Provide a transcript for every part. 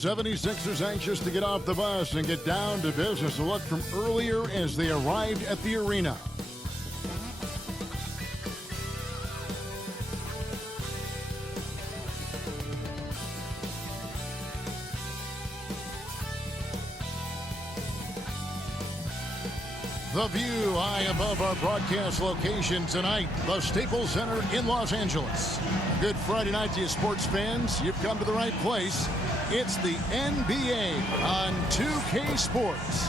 76ers anxious to get off the bus and get down to business. A look from earlier as they arrived at the arena. The view high above our broadcast location tonight, the Staples Center in Los Angeles. Good Friday night to you sports fans. You've come to the right place. It's the NBA on 2K Sports.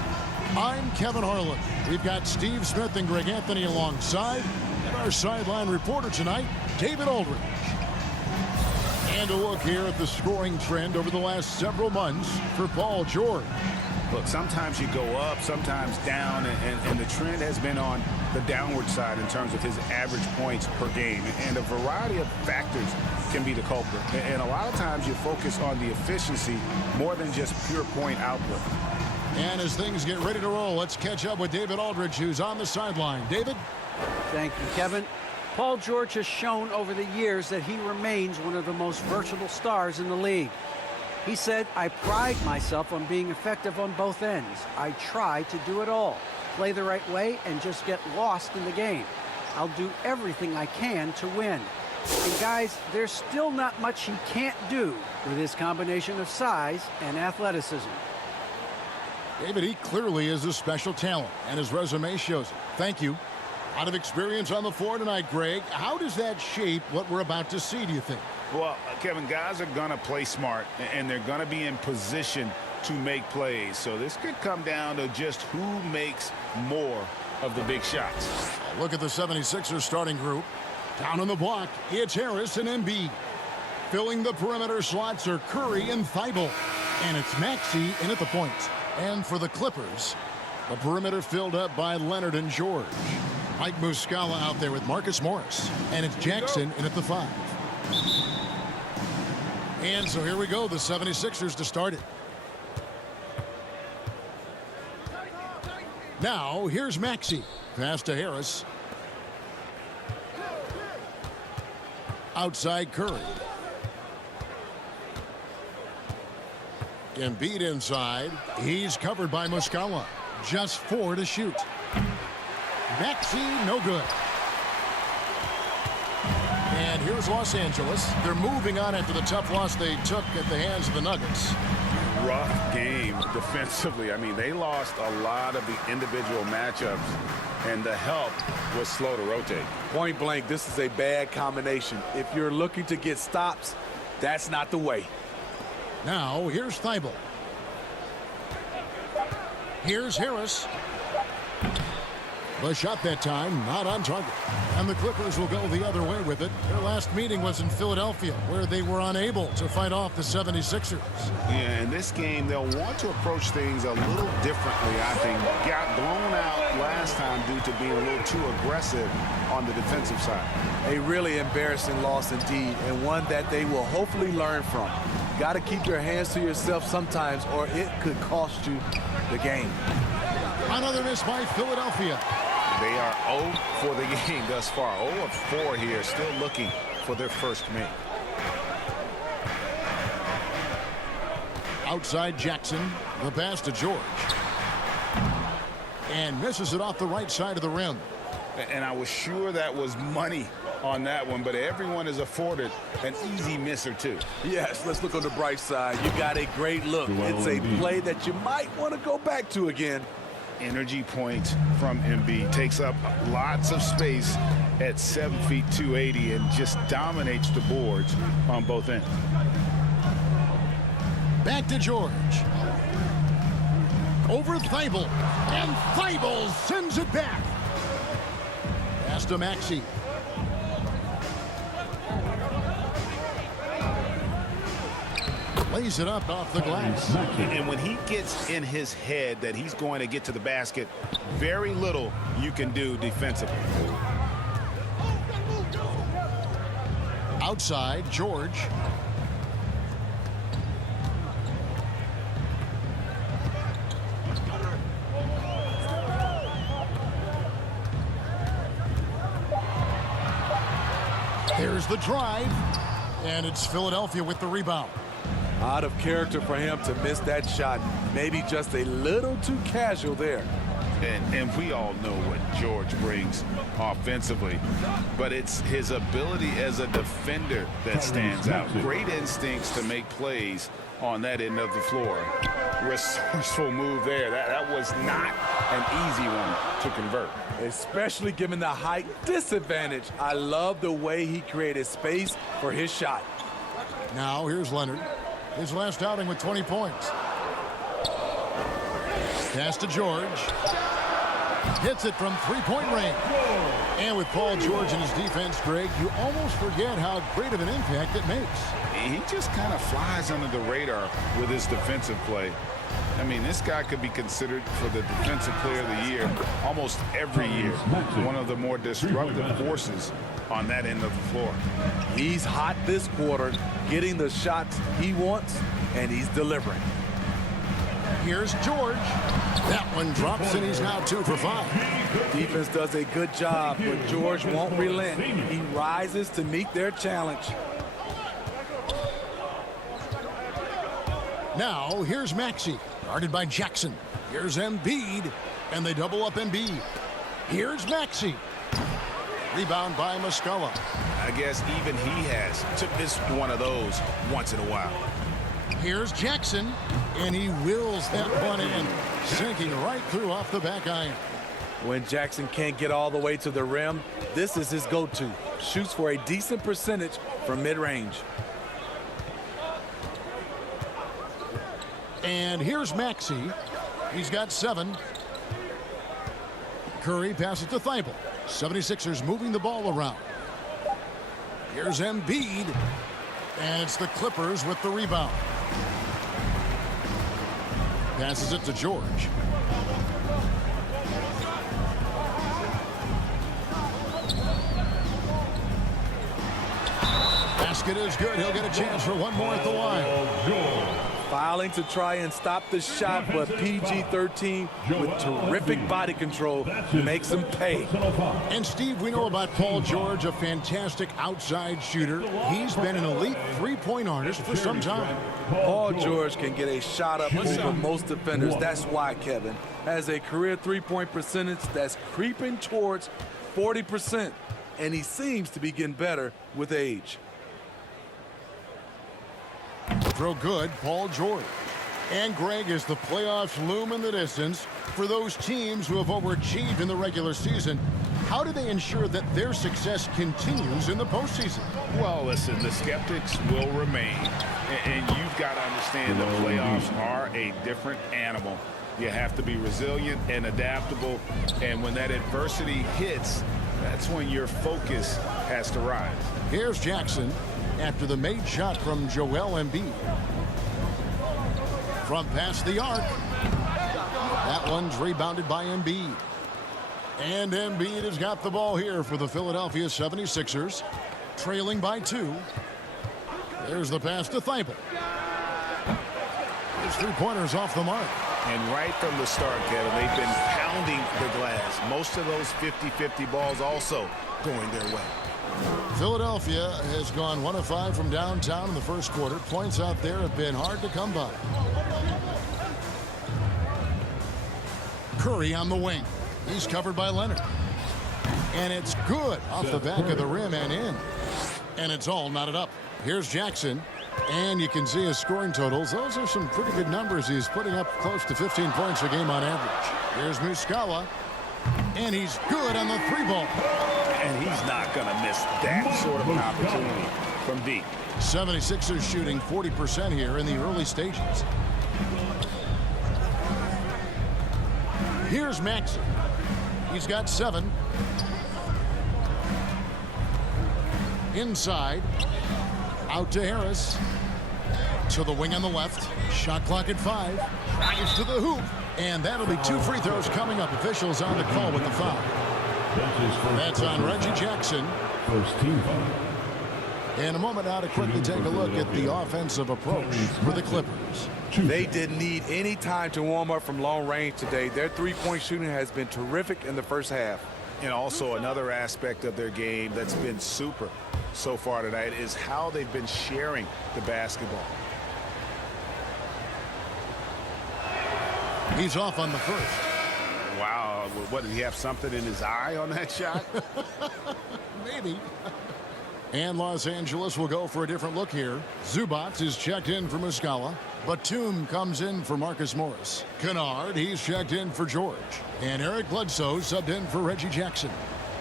I'm Kevin Harlan. We've got Steve Smith and Greg Anthony alongside. And our sideline reporter tonight, David Aldridge. And a look here at the scoring trend over the last several months for Paul George. Look, sometimes you go up, sometimes down, and the trend has been on the downward side in terms of his average points per game. And a variety of factors can be the culprit. And a lot of times you focus on the efficiency more than just pure point output. And as things get ready to roll, let's catch up with David Aldridge, who's on the sideline. David? Thank you, Kevin. Paul George has shown over the years that he remains one of the most versatile stars in the league. He said, "I pride myself on being effective on both ends. I try to do it all, play the right way, and just get lost in the game. I'll do everything I can to win." And guys, there's still not much he can't do with his combination of size and athleticism. David, he clearly is a special talent, and his resume shows it. Thank you. A lot of experience on the floor tonight, Greg. How does that shape what we're about to see, do you think? Well, Kevin, guys are going to play smart, and they're going to be in position to make plays. So this could come down to just who makes more of the big shots. Look at the 76ers starting group. Down on the block, it's Harris and Embiid. Filling the perimeter slots are Curry and Thibault. And it's Maxey in at the point. And for the Clippers, the perimeter filled up by Leonard and George. Mike Muscala out there with Marcus Morris. And it's Jackson in at the 5. And so here we go, the 76ers to start it. Now, here's Maxey. Pass to Harris. Outside Curry. Embiid inside. He's covered by Muscala. Just 4 to shoot. Maxey, no good. And here's Los Angeles. They're moving on after the tough loss they took at the hands of the Nuggets. Rough game defensively. I mean, they lost a lot of the individual matchups, and the help was slow to rotate. Point blank, this is a bad combination. If you're looking to get stops, that's not the way. Now, here's Thibault. Here's Harris. The shot that time, not on target. And the Clippers will go the other way with it. Their last meeting was in Philadelphia, where they were unable to fight off the 76ers. Yeah, in this game, they'll want to approach things a little differently, I think. Got blown out last time due to being a little too aggressive on the defensive side. A really embarrassing loss indeed, and one that they will hopefully learn from. Got to keep your hands to yourself sometimes, or it could cost you the game. Another miss by Philadelphia. They are 0 for the game thus far. 0 of 4 here, still looking for their first make. Outside Jackson, the pass to George. And misses it off the right side of the rim. And I was sure that was money on that one, but everyone is afforded an easy miss or two. Yes, let's look on the bright side. You got a great look. It's a play that you might want to go back to again. Energy point from Embiid. Takes up lots of space at 7 feet 280 and just dominates the boards on both ends. Back to George. Over Thibault. And Thibault sends it back. Pass to Maxey. Lays it up off the glass. And when he gets in his head that he's going to get to the basket, very little you can do defensively. Outside, George. There's the drive. And it's Philadelphia with the rebound. Out of character for him to miss that shot. Maybe just a little too casual there. And we all know what George brings offensively, but it's his ability as a defender that stands out. Great instincts to make plays on that end of the floor. Resourceful move there. That was not an easy one to convert. Especially given the height disadvantage. I love the way he created space for his shot. Now here's Leonard. His last outing with 20 points. Pass to George. Hits it from three-point range. And with Paul George and his defense, Greg, you almost forget how great of an impact it makes. He just kind of flies under the radar with his defensive play. I mean, this guy could be considered for the Defensive Player of the Year almost every year. One of the more disruptive forces on that end of the floor. He's hot this quarter, getting the shots he wants, and he's delivering. Here's George. That one drops, and he's now 2 for 5. Defense does a good job, but George won't relent. He rises to meet their challenge. Now, here's Maxey, guarded by Jackson. Here's Embiid, and they double up Embiid. Here's Maxey. Rebound by Muscala. I guess even he has to miss one of those once in a while. Here's Jackson, and he wills that one in, sinking right through off the back iron. When Jackson can't get all the way to the rim, this is his go-to. Shoots for a decent percentage from mid-range. And here's Maxey. He's got 7. Curry passes to Thibault. 76ers moving the ball around. Here's Embiid. And it's the Clippers with the rebound. Passes it to George. Basket is good. He'll get a chance for one more at the line. Filing to try and stop the shot, but PG-13 with terrific body control makes him pay. And Steve, we know about Paul George, a fantastic outside shooter. He's been an elite three-point artist for some time. Paul George can get a shot up over most defenders. That's why Kevin has a career three-point percentage that's creeping towards 40%, and he seems to be getting better with age. Throw good, Paul George. And Greg, as the playoffs loom in the distance, for those teams who have overachieved in the regular season, how do they ensure that their success continues in the postseason? Well, listen, the skeptics will remain. And you've got to understand the playoffs are a different animal. You have to be resilient and adaptable. And when that adversity hits, that's when your focus has to rise. Here's Jackson after the made shot from Joel Embiid. From past the arc. That one's rebounded by Embiid. And Embiid has got the ball here for the Philadelphia 76ers. Trailing by 2. There's the pass to Thibault. His three-pointers off the mark. And right from the start, Kevin, they've been pounding the glass. Most of those 50-50 balls also going their way. Philadelphia has gone 1 of 5 from downtown in the first quarter. Points out there have been hard to come by. Curry on the wing. He's covered by Leonard. And it's good off the back of the rim and in. And it's all knotted up. Here's Jackson. And you can see his scoring totals. Those are some pretty good numbers. He's putting up close to 15 points a game on average. Here's Muscala. And he's good on the 3-ball. And he's not going to miss that sort of an opportunity from deep. 76ers shooting 40% here in the early stages. Here's Maxey. He's got 7. Inside. Out to Harris. To the wing on the left. Shot clock at 5. Drives to the hoop. And that'll be 2 free throws coming up. Officials on the call with the foul. That's on Reggie Jackson. First team foul. In a moment now to quickly take a look at the offensive approach for the Clippers. They didn't need any time to warm up from long range today. Their three-point shooting has been terrific in the first half. And also another aspect of their game that's been super so far tonight is how they've been sharing the basketball. He's off on the first. Wow, what, did he have something in his eye on that shot? Maybe. And Los Angeles will go for a different look here. Zubats is checked in for Muscala. Batum comes in for Marcus Morris. Kennard, he's checked in for George. And Eric Bledsoe subbed in for Reggie Jackson.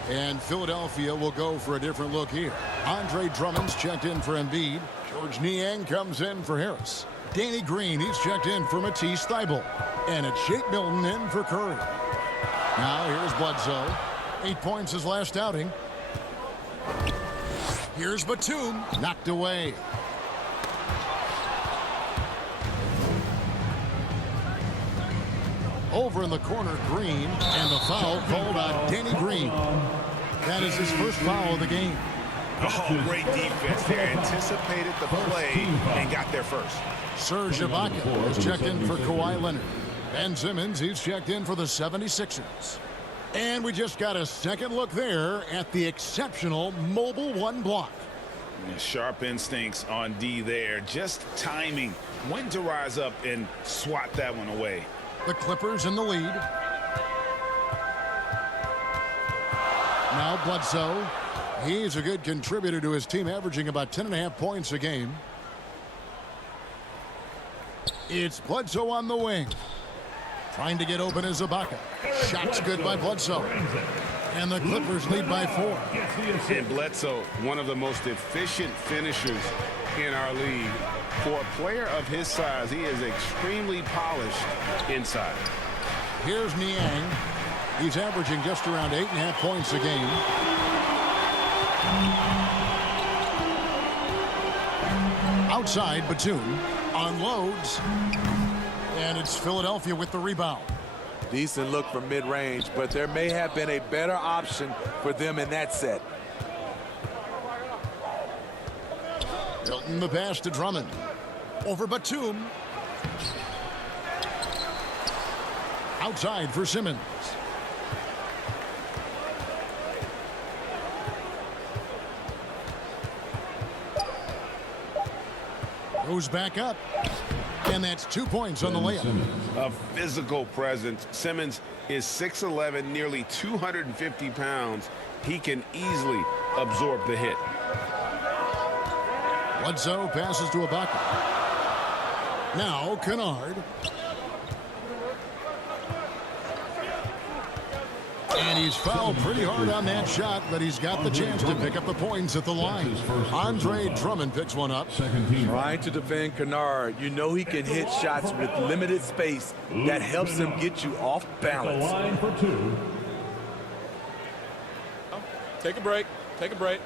And Philadelphia will go for a different look here. Andre Drummond's checked in for Embiid. George Niang comes in for Harris. Danny Green, he's checked in for Matisse Thybulle. And it's Shake Milton in for Curry. Now here's Bledsoe. 8 points his last outing. Here's Batum, knocked away. Over in the corner, Green, and the foul called on Danny Green. That is his first foul of the game. Oh, great defense there. Anticipated the play and got there first. Serge Ibaka is checked in for Kawhi Leonard. Ben Simmons, he's checked in for the 76ers. And we just got a second look there at the exceptional Mobile One block. Sharp instincts on D there. Just timing when to rise up and swat that one away. The Clippers in the lead. Now Bledsoe. He's a good contributor to his team, averaging about 10.5 points a game. It's Bledsoe on the wing. Trying to get open is Ibaka. Shot's good by Bledsoe. And the Clippers lead by 4. And Bledsoe, one of the most efficient finishers in our league. For a player of his size, he is extremely polished inside. Here's Niang. He's averaging just around 8.5 points a game. Outside, Batum unloads. And it's Philadelphia with the rebound. Decent look from mid-range, but there may have been a better option for them in that set. Milton the pass to Drummond. Over Batum. Outside for Simmons. Goes back up. And that's 2 points on the layup. A physical presence. Simmons is 6'11", nearly 250 pounds. He can easily absorb the hit. Bledsoe passes to Ibaka. Now Kennard. And he's fouled pretty hard on that shot, but he's got the chance to pick up the points at the line. Andre Drummond picks one up. Trying to defend Kennard. You know he can hit shots with limited space. That helps him get you off balance. Line for 2. Take a break. Take a break.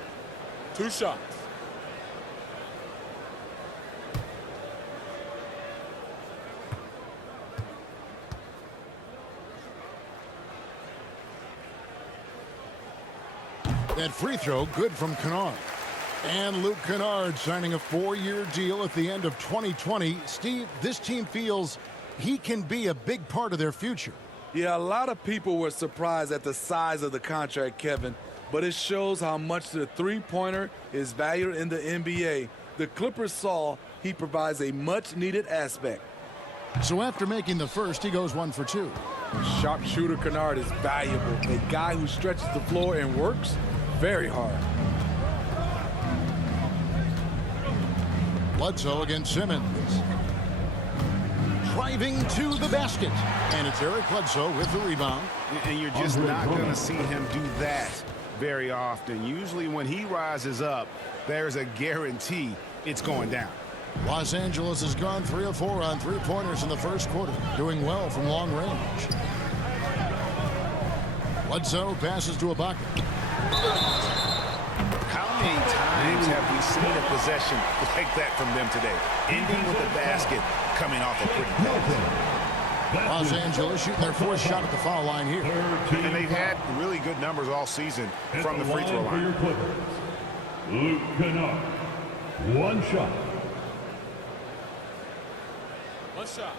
2 shots. That free throw good from Kennard. And Luke Kennard signing a 4-year deal at the end of 2020. Steve, this team feels he can be a big part of their future. Yeah, a lot of people were surprised at the size of the contract, Kevin, but it shows how much the three-pointer is valued in the NBA. The Clippers saw he provides a much-needed aspect. So after making the first, he goes 1 for 2. Sharpshooter Kennard is valuable. A guy who stretches the floor and works very hard. Bledsoe against Simmons. Driving to the basket. And it's Eric Bledsoe with the rebound. And you're just not going to see him do that very often. Usually when he rises up, there's a guarantee it's going down. Los Angeles has gone 3 of 4 on three-pointers in the first quarter, doing well from long range. Bledsoe passes to Ibaka. How many times have we seen a possession like that from them today? Ending with a basket, coming off a pretty pass. Los Angeles shooting their 4th shot at the foul line here. And they've had really good numbers all season from the free throw line. Luke Kennard. 1 shot. 1 shot.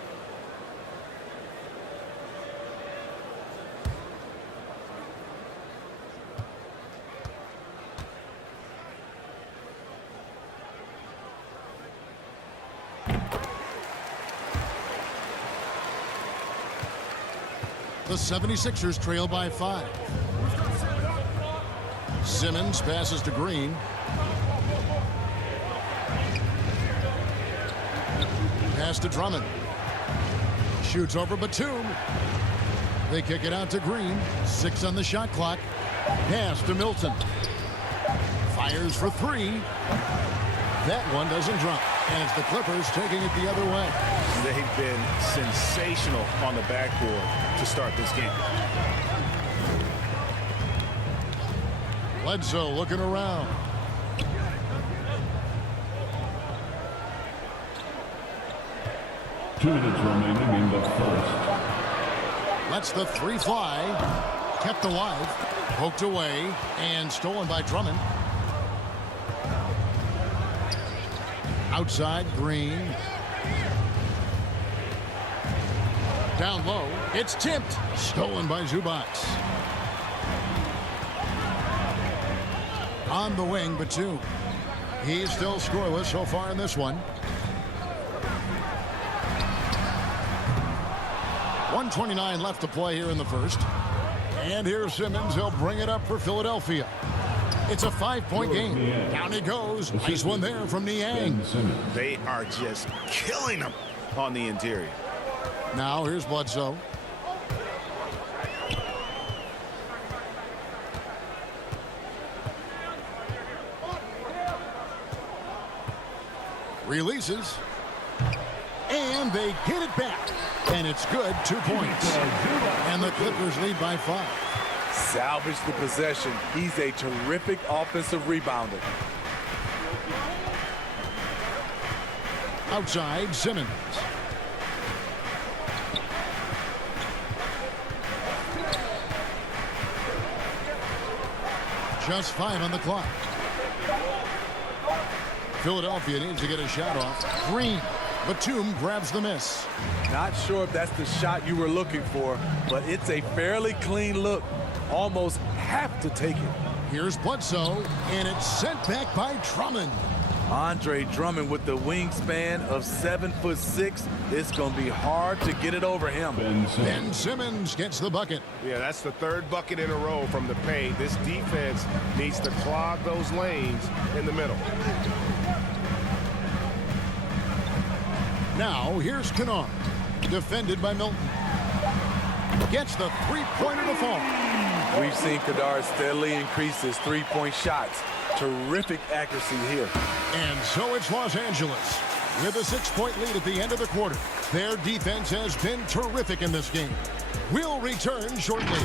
The 76ers trail by 5. Simmons passes to Green. Pass to Drummond. Shoots over Batum. They kick it out to Green. 6 on the shot clock. Pass to Milton. Fires for 3. That one doesn't drop. And it's the Clippers taking it the other way. They've been sensational on the backboard to start this game. Bledsoe looking around. Two minutes remaining in the first. Lets the 3 fly. Kept alive. Poked away. And stolen by Drummond. Outside, Green. Down low. It's tipped. Stolen by Zubac. On the wing, Batum. He's still scoreless so far in this one. 1:29 left to play here in the first. And here's Simmons. He'll bring it up for Philadelphia. It's a 5-point game. Down he goes. Nice one there from Niang. They are just killing them on the interior. Now here's Bledsoe. Releases. And they get it back. And it's good. 2 points. And the Clippers lead by 5. Salvage the possession. He's a terrific offensive rebounder. Outside, Simmons. Just 5 on the clock. Philadelphia needs to get a shot off. Green. Batum grabs the miss. Not sure if that's the shot you were looking for, but it's a fairly clean look. Almost have to take it. Here's Bledsoe, and it's sent back by Drummond. Andre Drummond with the wingspan of 7'6". It's going to be hard to get it over him. Ben Simmons gets the bucket. Yeah, that's the 3rd bucket in a row from the paint. This defense needs to clog those lanes in the middle. Now, here's Kennard. Defended by Milton. Gets the 3-pointer to fall. We've seen Kennard steadily increase his 3-point shots. Terrific accuracy here. And so it's Los Angeles with a 6-point lead at the end of the quarter. Their defense has been terrific in this game. We'll return shortly.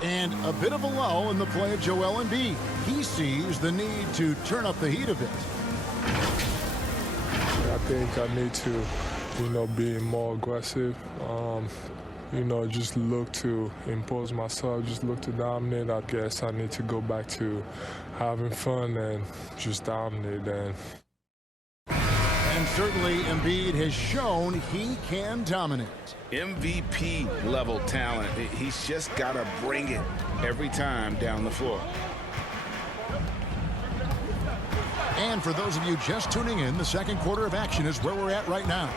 And a bit of a lull in the play of Joel Embiid. He sees the need to turn up the heat a bit. I think I need to, be more aggressive. Just look to impose myself, just look to dominate. I guess I need to go back to having fun and just dominate. And certainly Embiid has shown he can dominate. MVP level talent. He's just got to bring it every time down the floor. And for those of you just tuning in, the second quarter of action is where we're at right now.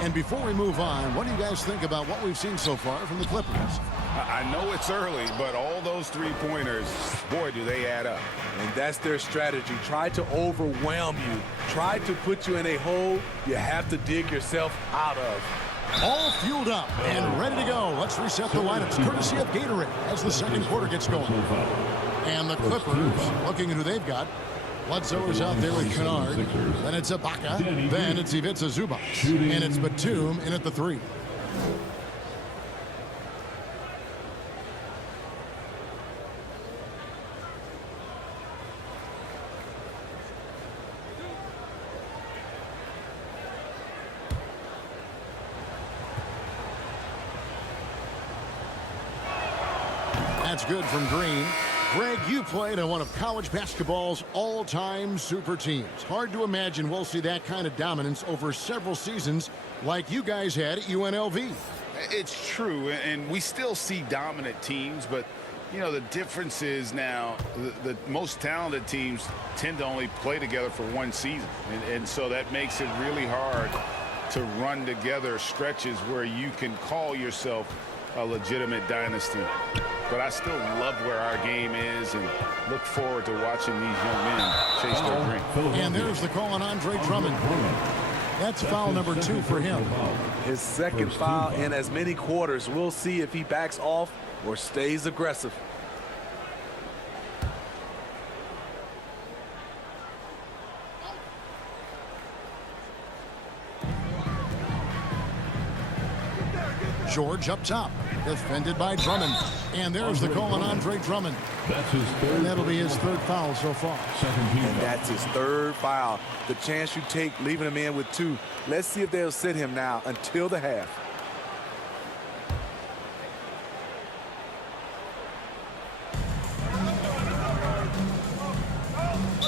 And before we move on, what do you guys think about what we've seen so far from the Clippers? I know it's early, but all those 3-pointers, boy, do they add up. And that's their strategy. Try to overwhelm you. Try to put you in a hole you have to dig yourself out of. All fueled up and ready to go. Let's reset the lineups courtesy of Gatorade as the second quarter gets going. And the Clippers looking at who they've got. Bledsoe is out there with Kennard. Then it's Ibaka. Then it's Ivica Zubac. And it's Batum in at the 3. That's good from Green. Greg, you played on one of college basketball's all-time super teams. Hard to imagine we'll see that kind of dominance over several seasons like you guys had at UNLV. It's true, and we still see dominant teams, but you know, the difference is now the most talented teams tend to only play together for one season. And so that makes it really hard to run together stretches where you can call yourself a legitimate dynasty. But I still love where our game is and look forward to watching these young men chase their dream. And there's the call on Andre Drummond. That's foul number 2 for him. His second foul in as many quarters. We'll see if he backs off or stays aggressive. George up top, defended by Drummond. And there's the call on Andre Drummond. That's his third. And that'll be his 3rd foul so far. And that's his 3rd foul. The chance you take leaving him in with 2. Let's see if they'll sit him now until the half.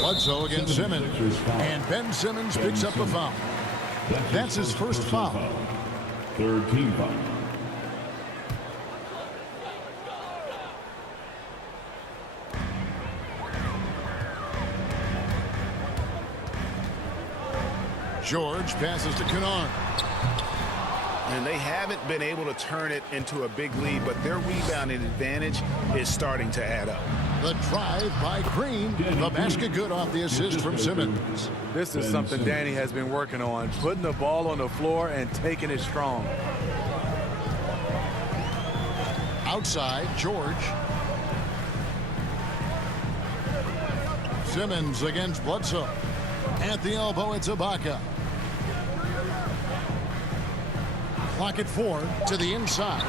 Bledsoe against Simmons. And Ben Simmons picks up the foul. That's his first foul. 3rd team foul. George passes to Kennard. And they haven't been able to turn it into a big lead, but their rebounding advantage is starting to add up. The drive by Green. The basket good off the assist from Simmons. This is something Danny has been working on, putting the ball on the floor and taking it strong. Outside, George. Simmons against Bledsoe. At the elbow, it's Ibaka. Clock at 4 to the inside.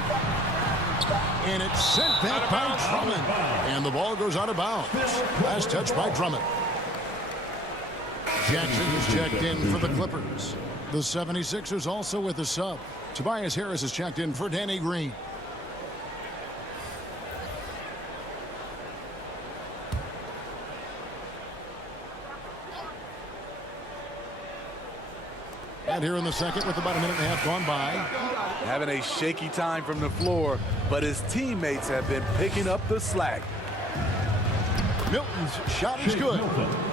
And it's sent back by Drummond. And the ball goes out of bounds. Last touch by Drummond. Jackson is checked in for the Clippers. The 76ers also with a sub. Tobias Harris is checked in for Danny Green. And here in the second with about a minute and a half gone by. Having a shaky time from the floor, but his teammates have been picking up the slack. Milton's shot is good.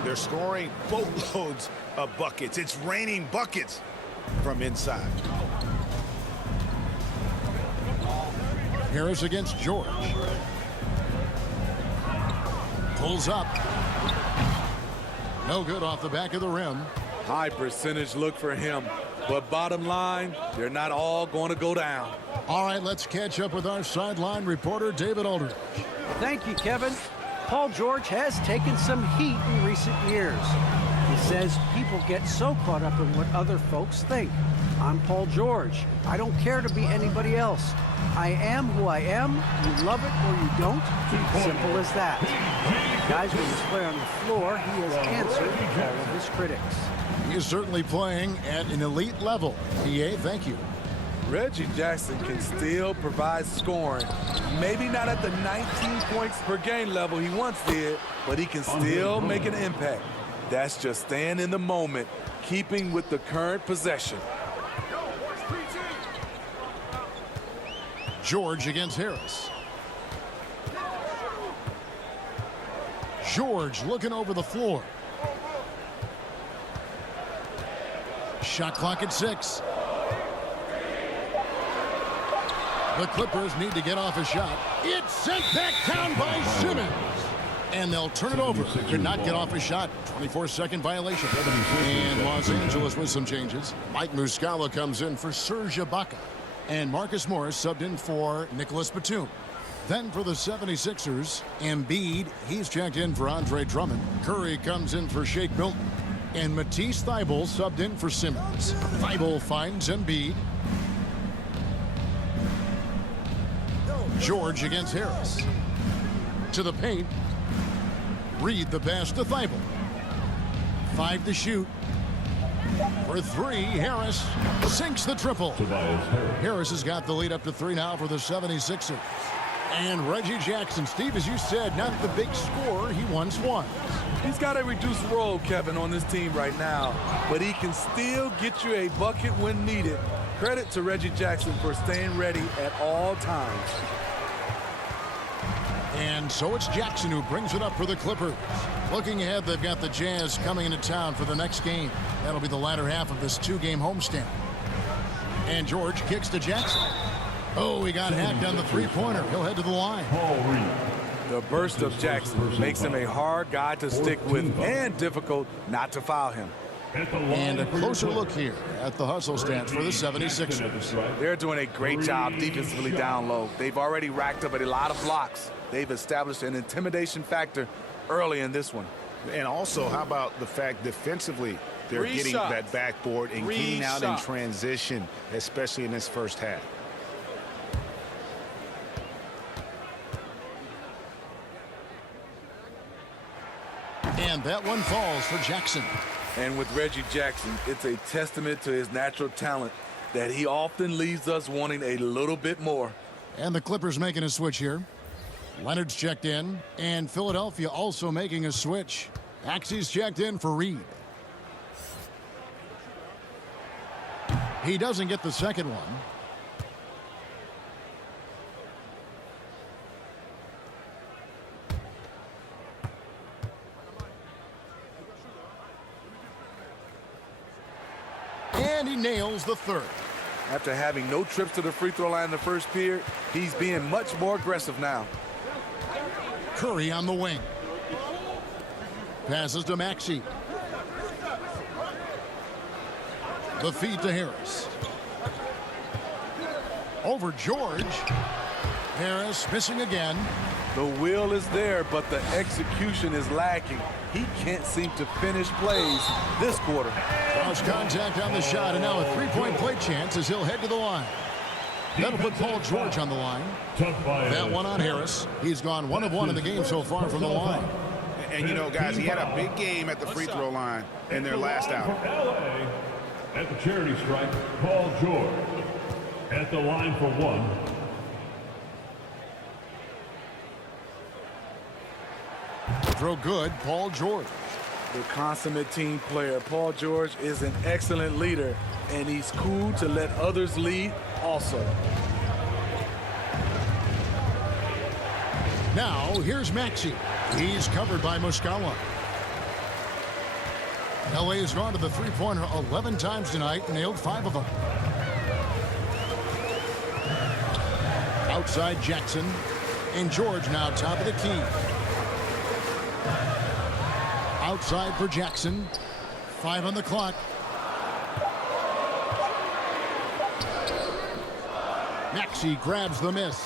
They're scoring boatloads of buckets. It's raining buckets from inside. Harris against George. Pulls up. No good off the back of the rim. High percentage look for him. But bottom line, they're not all going to go down. All right, let's catch up with our sideline reporter, David Aldridge. Thank you, Kevin. Paul George has taken some heat in recent years. He says people get so caught up in what other folks think. I'm Paul George. I don't care to be anybody else. I am who I am. You love it or you don't. Simple as that. Guys, with his play on the floor, he has answered all of his critics. He is certainly playing at an elite level. PA, thank you. Reggie Jackson can still provide scoring. Maybe not at the 19 points per game level he once did, but he can still make an impact. That's just staying in the moment, keeping with the current possession. George against Harris. George looking over the floor. Shot clock at 6. The Clippers need to get off a shot. It's sent back down by Simmons. And they'll turn it over. Could not get off a shot. 24-second violation. And Los Angeles with some changes. Mike Muscala comes in for Serge Ibaka. And Marcus Morris subbed in for Nicholas Batum. Then for the 76ers, Embiid, he's checked in for Andre Drummond. Curry comes in for Shake Milton. And Matisse Thybulle subbed in for Simmons. Thybulle finds Embiid. George against Harris. To the paint. Reed the pass to Thybulle. 5 to shoot. For 3, Harris sinks the triple. Tobias Harris. Harris has got the lead up to 3 now for the 76ers. And Reggie Jackson, Steve, as you said, not the big scorer he once was. He's got a reduced role, Kevin, on this team right now, but he can still get you a bucket when needed. Credit to Reggie Jackson for staying ready at all times. And so it's Jackson who brings it up for the Clippers. Looking ahead, they've got the Jazz coming into town for the next game. That'll be the latter half of this two-game homestand. And George kicks to Jackson. Oh, he got hacked on the three-pointer. He'll head to the line. Paul Reed. The burst of Jackson makes him a hard guy to stick with and difficult not to foul him. And a closer look here at the hustle stance for the 76ers. They're doing a great job defensively down low. They've already racked up a lot of blocks. They've established an intimidation factor early in this one. And also, how about the fact defensively, they're getting that backboard and getting out in transition, especially in this first half. And that one falls for Jackson. And with Reggie Jackson, it's a testament to his natural talent that he often leaves us wanting a little bit more. And the Clippers making a switch here. Leonard's checked in, and Philadelphia also making a switch. Maxey's checked in for Reed. He doesn't get the second one. And he nails the third. After having no trips to the free throw line in the first period, he's being much more aggressive now. Curry on the wing. Passes to Maxey. The feed to Harris. Over George. Harris missing again. The will is there, but the execution is lacking. He can't seem to finish plays this quarter. Cross contact on the shot, and now a three-point play chance as he'll head to the line. That'll put Paul George on the line. That one on Harris. He's gone 1 of 1 in the game so far from the line. And, you know, guys, he had a big game at the free throw line in their last outing. At the charity stripe, Paul George. At the line for one. Throw good, Paul George. The consummate team player, Paul George, is an excellent leader, and he's cool to let others lead also. Now, here's Maxey. He's covered by Muscala. LA has gone to the three-pointer 11 times tonight, nailed 5 of them. Outside Jackson, and George now top of the key. Outside for Jackson. 5 on the clock. Maxey grabs the miss.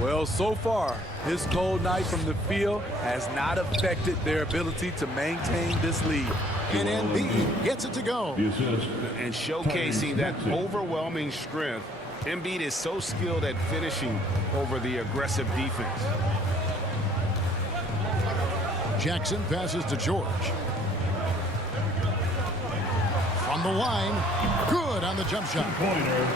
Well, so far, his cold night from the field has not affected their ability to maintain this lead. And Embiid gets it to go. And showcasing that overwhelming strength. Embiid is so skilled at finishing over the aggressive defense. Jackson passes to George. From the line, good on the jump shot.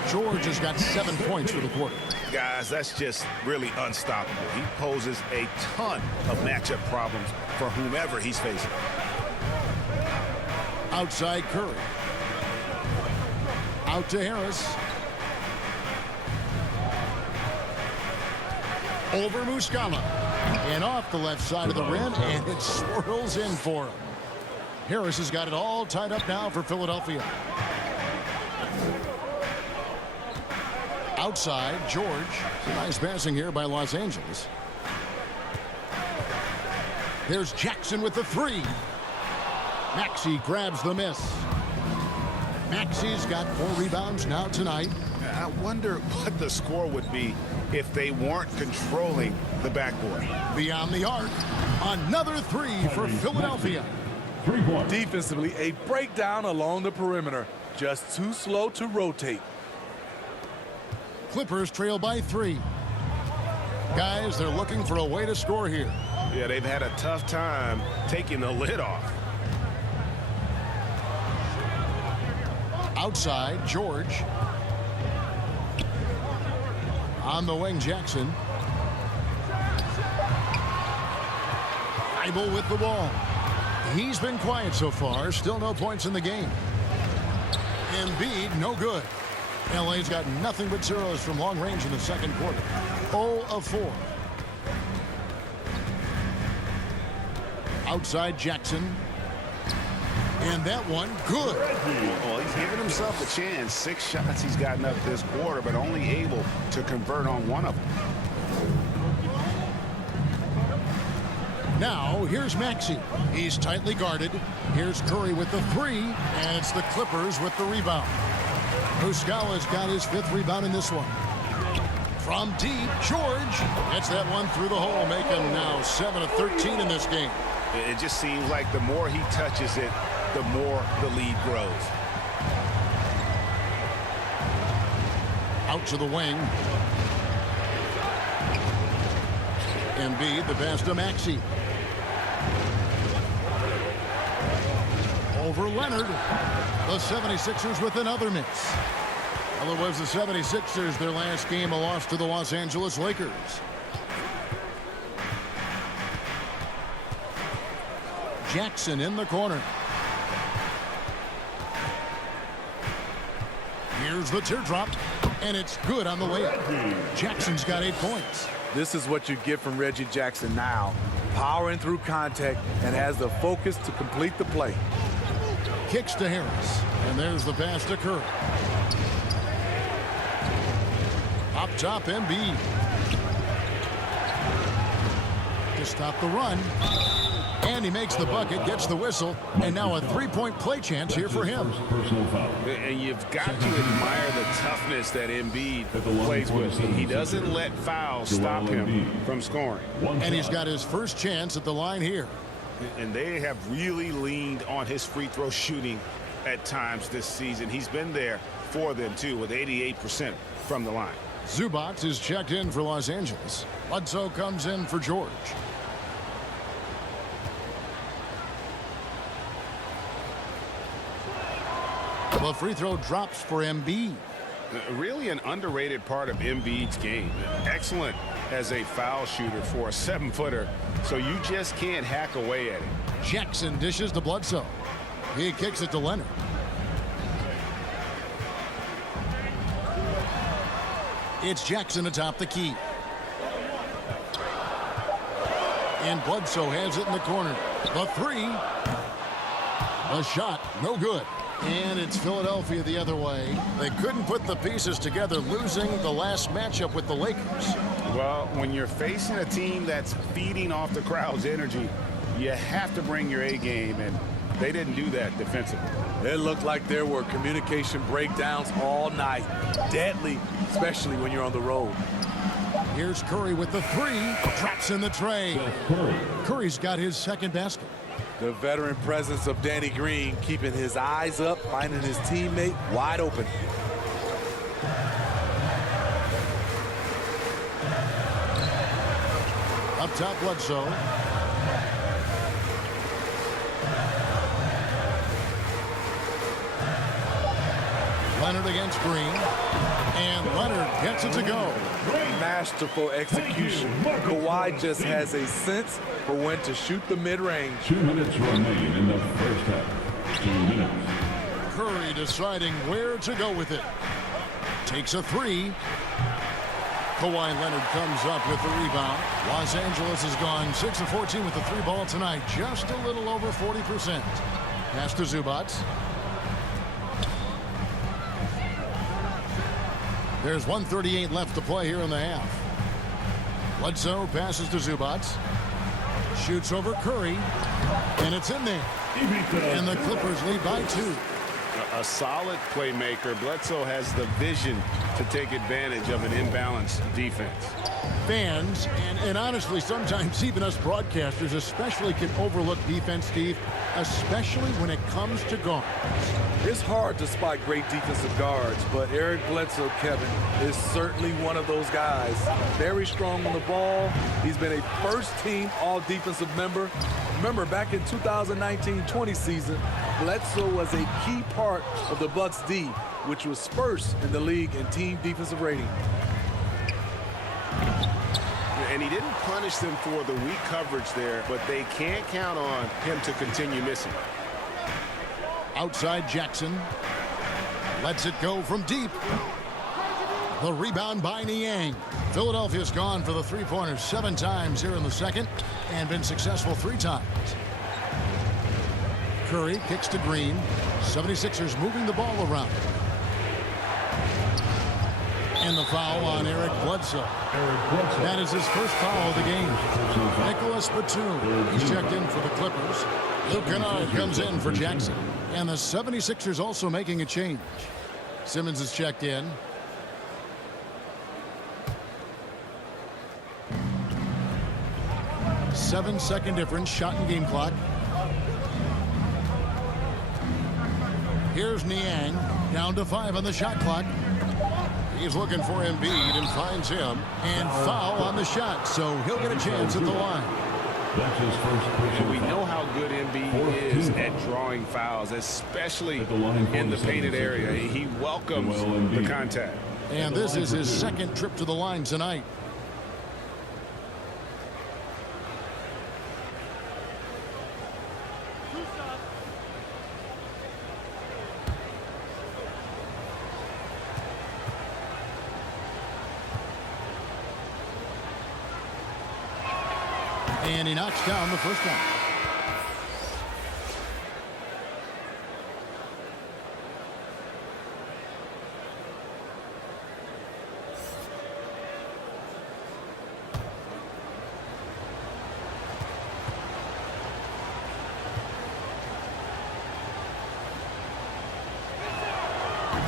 George has got 7 points for the quarter. Guys, that's just really unstoppable. He poses a ton of matchup problems for whomever he's facing. Outside Curry. Out to Harris. Over Muscala. And off the left side of the rim, and it swirls in for him. Harris has got it all tied up now for Philadelphia. Outside, George. Nice passing here by Los Angeles. There's Jackson with the 3. Maxey grabs the miss. Maxey's got 4 rebounds now tonight. I wonder what the score would be if they weren't controlling the backboard. Beyond the arc, another 3 for Philadelphia. Defensively, a breakdown along the perimeter. Just too slow to rotate. Clippers trail by 3. Guys, they're looking for a way to score here. Yeah, they've had a tough time taking the lid off. Outside, George. On the wing, Jackson. Thibault with the ball. He's been quiet so far. Still no points in the game. Embiid, no good. LA's got nothing but zeros from long range in the second quarter. 0 of 4. Outside Jackson. And that one, good. Well, he's given himself a chance. 6 shots he's gotten up this quarter, but only able to convert on 1 of them. Now, here's Maxey. He's tightly guarded. Here's Curry with the 3, and it's the Clippers with the rebound. Muscala's got his 5th rebound in this one. From deep, George gets that one through the hole, making now 7 of 13 in this game. It just seems like the more he touches it, the more the lead grows. Out to the wing. Embiid, the pass to Maxey. Over Leonard. The 76ers with another miss. Well, it was the 76ers, their last game, a loss to the Los Angeles Lakers. Jackson in the corner. Here's the teardrop, and it's good on the way up. Jackson's got 8 points. This is what you get from Reggie Jackson now. Powering through contact and has the focus to complete the play. Kicks to Harris, and there's the pass to Curry. Up top, Embiid. To stop the run. And he makes the bucket, gets the whistle, and now a 3-point play chance here for him. And you've got to admire the toughness that Embiid plays with. He doesn't let fouls stop him from scoring. And he's got his first chance at the line here. And they have really leaned on his free throw shooting at times this season. He's been there for them, too, with 88% from the line. Zubac is checked in for Los Angeles. Bledsoe comes in for George. The free throw drops for Embiid. Really an underrated part of Embiid's game. Excellent as a foul shooter for a 7-footer, so you just can't hack away at it. Jackson dishes to Bledsoe. He kicks it to Leonard. It's Jackson atop the key. And Bledsoe has it in the corner. The 3. A shot, no good. And it's Philadelphia the other way. They couldn't put the pieces together, losing the last matchup with the Lakers. Well, when you're facing a team that's feeding off the crowd's energy, you have to bring your A game, and they didn't do that defensively. It looked like there were communication breakdowns all night. Deadly, especially when you're on the road. Here's Curry with the 3. Traps in the tray. Curry's got his second basket. The veteran presence of Danny Green keeping his eyes up, finding his teammate wide open. Up top, Bledsoe. Leonard against Green. And Leonard gets it to go. Masterful execution. Kawhi just has a sense for when to shoot the mid-range. 2 minutes remain in the first half. 2 minutes. Curry deciding where to go with it. Takes a 3. Kawhi Leonard comes up with the rebound. Los Angeles has gone 6 of 14 with the 3 ball tonight. Just a little over 40%. Pass to Zubac. There's 1:38 left to play here in the half. Bledsoe passes to Zubac. Shoots over Curry. And it's in there. And the Clippers lead by 2. A solid playmaker. Bledsoe has the vision to take advantage of an imbalanced defense. Fans, and honestly, sometimes even us broadcasters especially can overlook defense, Steve, especially when it comes to guards. It's hard to spot great defensive guards, but Eric Bledsoe, Kevin, is certainly one of those guys. Very strong on the ball. He's been a first-team all-defensive member. Remember, back in 2019-20 season, Bledsoe was a key part of the Bucks D, which was first in the league in team defensive rating. and he didn't punish them for the weak coverage there, but they can't count on him to continue missing. Outside Jackson. Lets it go from deep. The rebound by Niang. Philadelphia's gone for the three-pointers 7 times here in the second and been successful 3 times. Curry kicks to Green. 76ers moving the ball around. And the foul on Eric Bledsoe. That is his first foul of the game. Nicholas Batum, he's checked in for the Clippers. Luke Kennard comes in for Jackson. And the 76ers also making a change. Simmons is checked in. Seven-second difference, shot and game clock. Here's Niang, down to 5 on the shot clock. He's looking for Embiid and finds him. And foul on the shot, so he'll get a chance at the line. That's his first personal We foul. know how good Embiid is at drawing fouls, especially in the painted area. He welcomes the contact. And this is his second trip to the line tonight. And he knocks down the first one.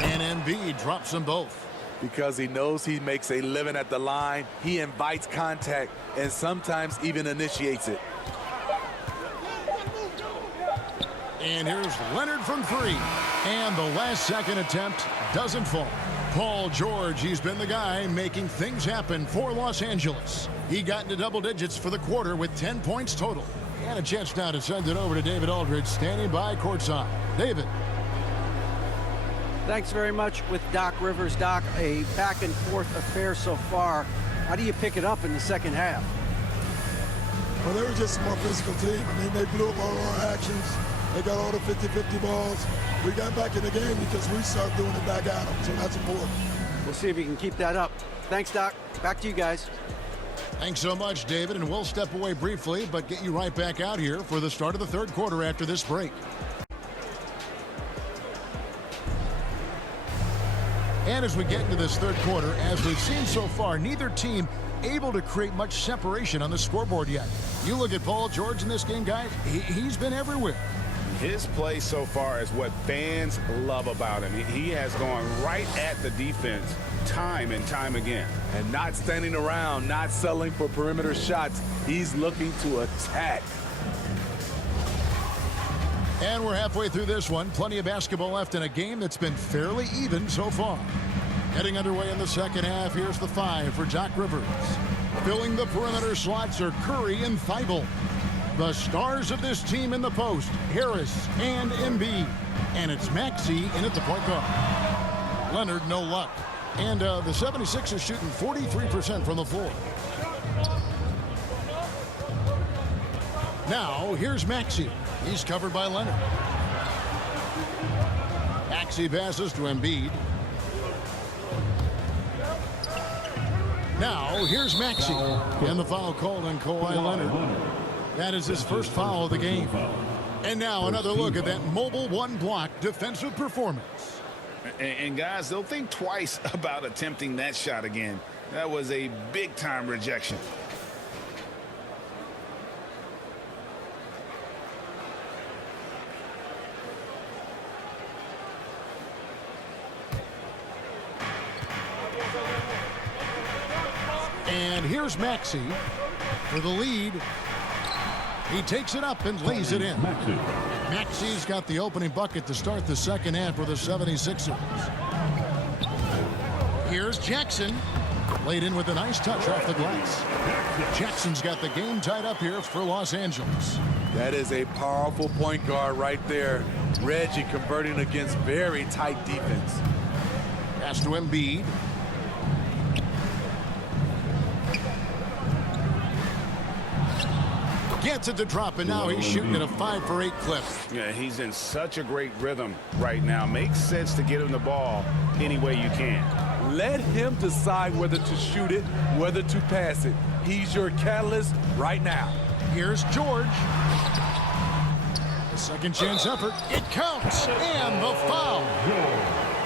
And Embiid drops them both. Because he knows he makes a living at the line, he invites contact and sometimes even initiates it. And here's Leonard from 3. And the last second attempt doesn't fall. Paul George, he's been the guy making things happen for Los Angeles. He got into double digits for the quarter with 10 points total. And a chance now to send it over to David Aldridge, standing by courtside. David. Thanks very much with Doc Rivers. Doc, a back-and-forth affair so far. How do you pick it up in the second half? Well, they were just a more physical team. I mean, they blew up all our actions. They got all the 50-50 balls. We got back in the game because we started doing it back at them, so that's important. We'll see if you can keep that up. Thanks, Doc. Back to you guys. Thanks so much, David, and we'll step away briefly, but get you right back out here for the start of the third quarter after this break. And as we get into this third quarter, as we've seen so far, neither team able to create much separation on the scoreboard yet. You look at Paul George in this game, guys, he's been everywhere. His play so far is what fans love about him. He has gone right at the defense time and time again. And not standing around, not settling for perimeter shots. He's looking to attack. And we're halfway through this one. Plenty of basketball left in a game that's been fairly even so far. Getting underway in the second half, here's the 5 for Doc Rivers. Filling the perimeter slots are Curry and Thibault. The stars of this team in the post, Harris and Embiid. And it's Maxey in at the point guard. Leonard, no luck. And the 76ers shooting 43% from the floor. Now, here's Maxey. He's covered by Leonard. Maxey passes to Embiid. Now, here's Maxey. And the foul called on Kawhi Leonard. That is his first foul of the game. And now another look at that mobile one-block defensive performance. And guys, they'll think twice about attempting that shot again. That was a big-time rejection. And here's Maxey for the lead. He takes it up and lays it in. Maxey's got the opening bucket to start the second half for the 76ers. Here's Jackson. Laid in with a nice touch off the glass. Jackson's got the game tied up here for Los Angeles. That is a powerful point guard right there. Reggie converting against very tight defense. Pass to Embiid. Gets it to drop, and now he's shooting at a 5 for 8 clip. Yeah, he's in such a great rhythm right now. Makes sense to get him the ball any way you can. Let him decide whether to shoot it, whether to pass it. He's your catalyst right now. Here's George. The second chance effort. It counts. And the foul.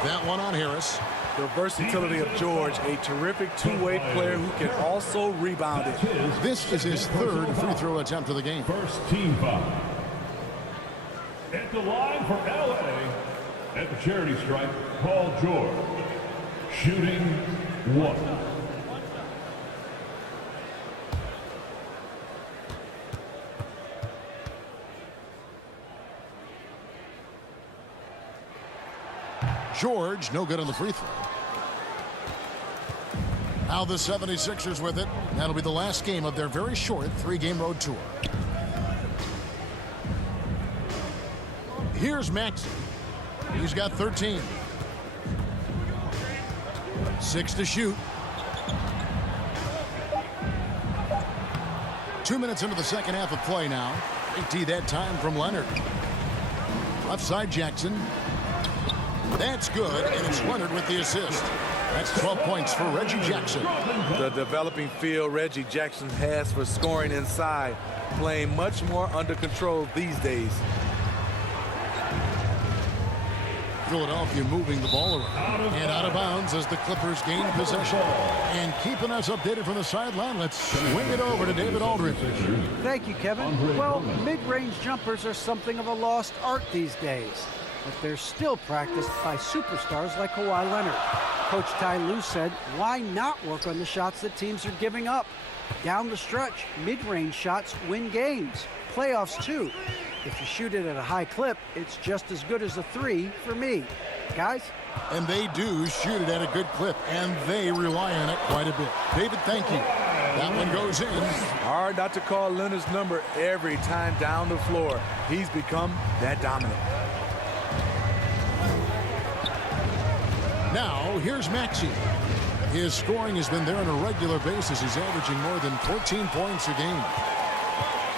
That one on Harris. The versatility of George, a terrific two-way player who can also rebound it. This is his third free throw attempt of the game. First team foul. At the line for LA, at the charity stripe, Paul George. Shooting 1. George, no good on the free throw. Now the 76ers with it. That'll be the last game of their very short 3-game road tour. Here's Maxey. He's got 13. 6 to shoot. 2 minutes into the second half of play now. 18 that time from Leonard. Left side Jackson. That's good, and it's Leonard with the assist. That's 12 points for Reggie Jackson. The developing feel Reggie Jackson has for scoring inside, playing much more under control these days. Philadelphia moving the ball around and out of bounds as the Clippers gain possession. And keeping us updated from the sideline, let's swing it over to David Aldridge. Thank you, Kevin. Well, mid-range jumpers are something of a lost art these days, but they're still practiced by superstars like Kawhi Leonard. Coach Ty Lue said, why not work on the shots that teams are giving up? Down the stretch, mid-range shots win games. Playoffs, too. If you shoot it at a high clip, it's just as good as a 3 for me. Guys? And they do shoot it at a good clip, and they rely on it quite a bit. David, thank you. That one goes in. Hard not to call Leonard's number every time down the floor. He's become that dominant. Now, here's Maxey. His scoring has been there on a regular basis. He's averaging more than 14 points a game.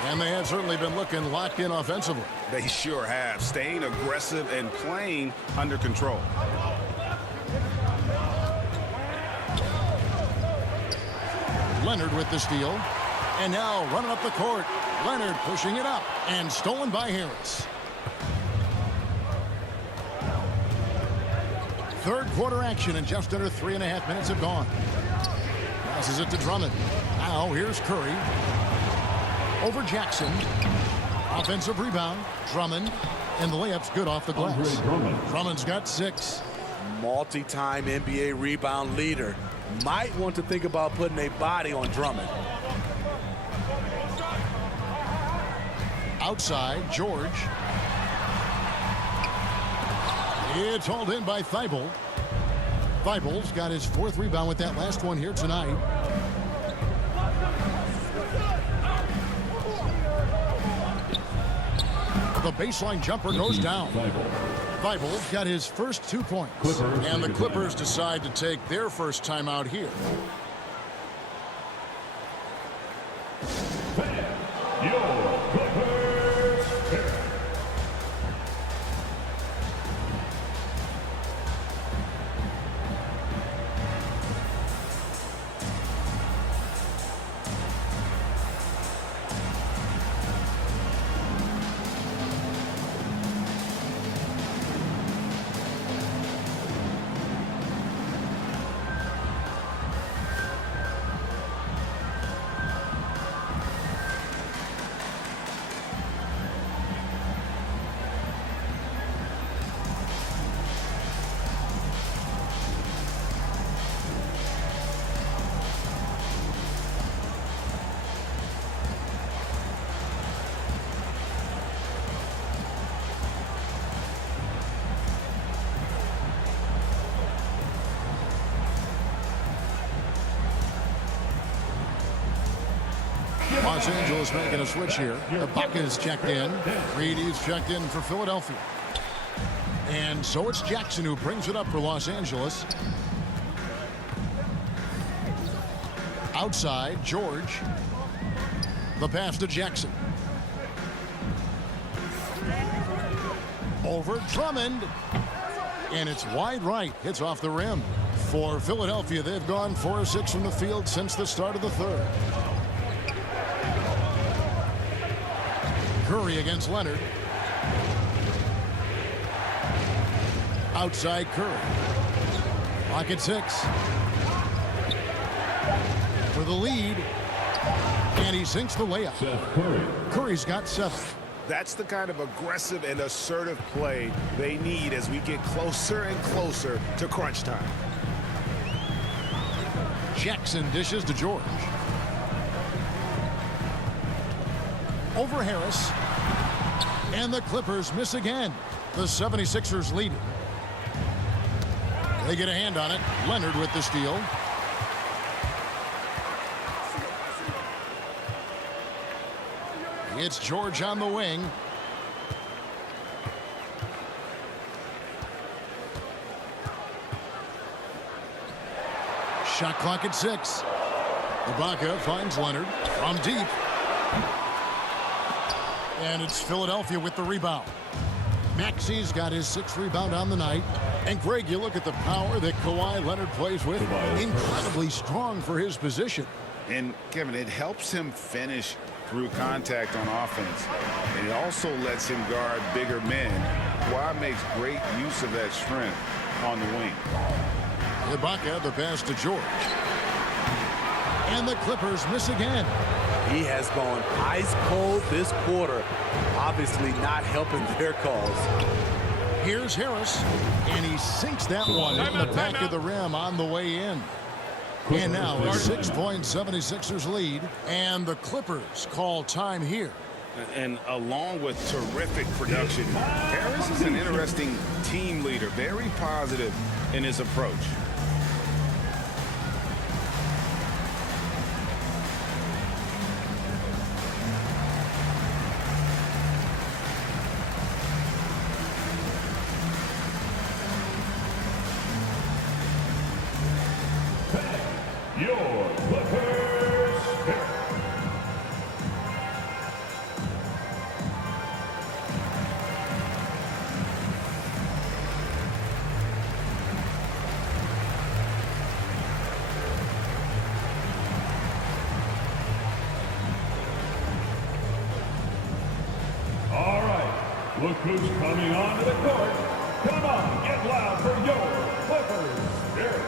And they have certainly been looking locked in offensively. They sure have. Staying aggressive and playing under control. Leonard with the steal. And now running up the court. Leonard pushing it up and stolen by Harris. Third quarter action, and just under 3.5 minutes have gone. Passes it to Drummond. Now here's Curry. Over Jackson. Offensive rebound. Drummond. And the layup's good off the glass. Drummond's got 6. Multi-time NBA rebound leader. Might want to think about putting a body on Drummond. Outside, George. It's hauled in by Thibault. Thibault's got his 4th rebound with that last one here tonight. The baseline jumper goes down. Thibault got his first 2 points. And the Clippers decide to take their first timeout here. Los Angeles making a switch here. Ibaka is checked in. Reedy's checked in for Philadelphia. And so it's Jackson who brings it up for Los Angeles. Outside, George. The pass to Jackson. Over Drummond. And it's wide right. Hits off the rim. For Philadelphia, they've gone 4 of 6 from the field since the start of the third. Curry against Leonard. Outside Curry. Clock at 6. For the lead. And he sinks the layup. Seth Curry. Curry's got 7. That's the kind of aggressive and assertive play they need as we get closer and closer to crunch time. Jackson dishes to George. Over Harris. And the Clippers miss again. The 76ers lead. They get a hand on it. Leonard with the steal. It's George on the wing. Shot clock at 6. Ibaka finds Leonard from deep. And it's Philadelphia with the rebound. Maxi's got his 6th rebound on the night. And Greg, you look at the power that Kawhi Leonard plays with. Incredibly strong for his position. And Kevin, it helps him finish through contact on offense. And it also lets him guard bigger men. Kawhi makes great use of that strength on the wing. Ibaka, the pass to George. And the Clippers miss again. He has gone ice cold this quarter. Obviously not helping their cause. Here's Harris. And he sinks that one in the back of the rim on the way in. And now a 6-point 76ers lead. And the Clippers call time here. And along with terrific production, Harris is an interesting team leader. Very positive in his approach. Your Clippers pick. All right, look who's coming onto the court. Come on, get loud for your Clippers pick.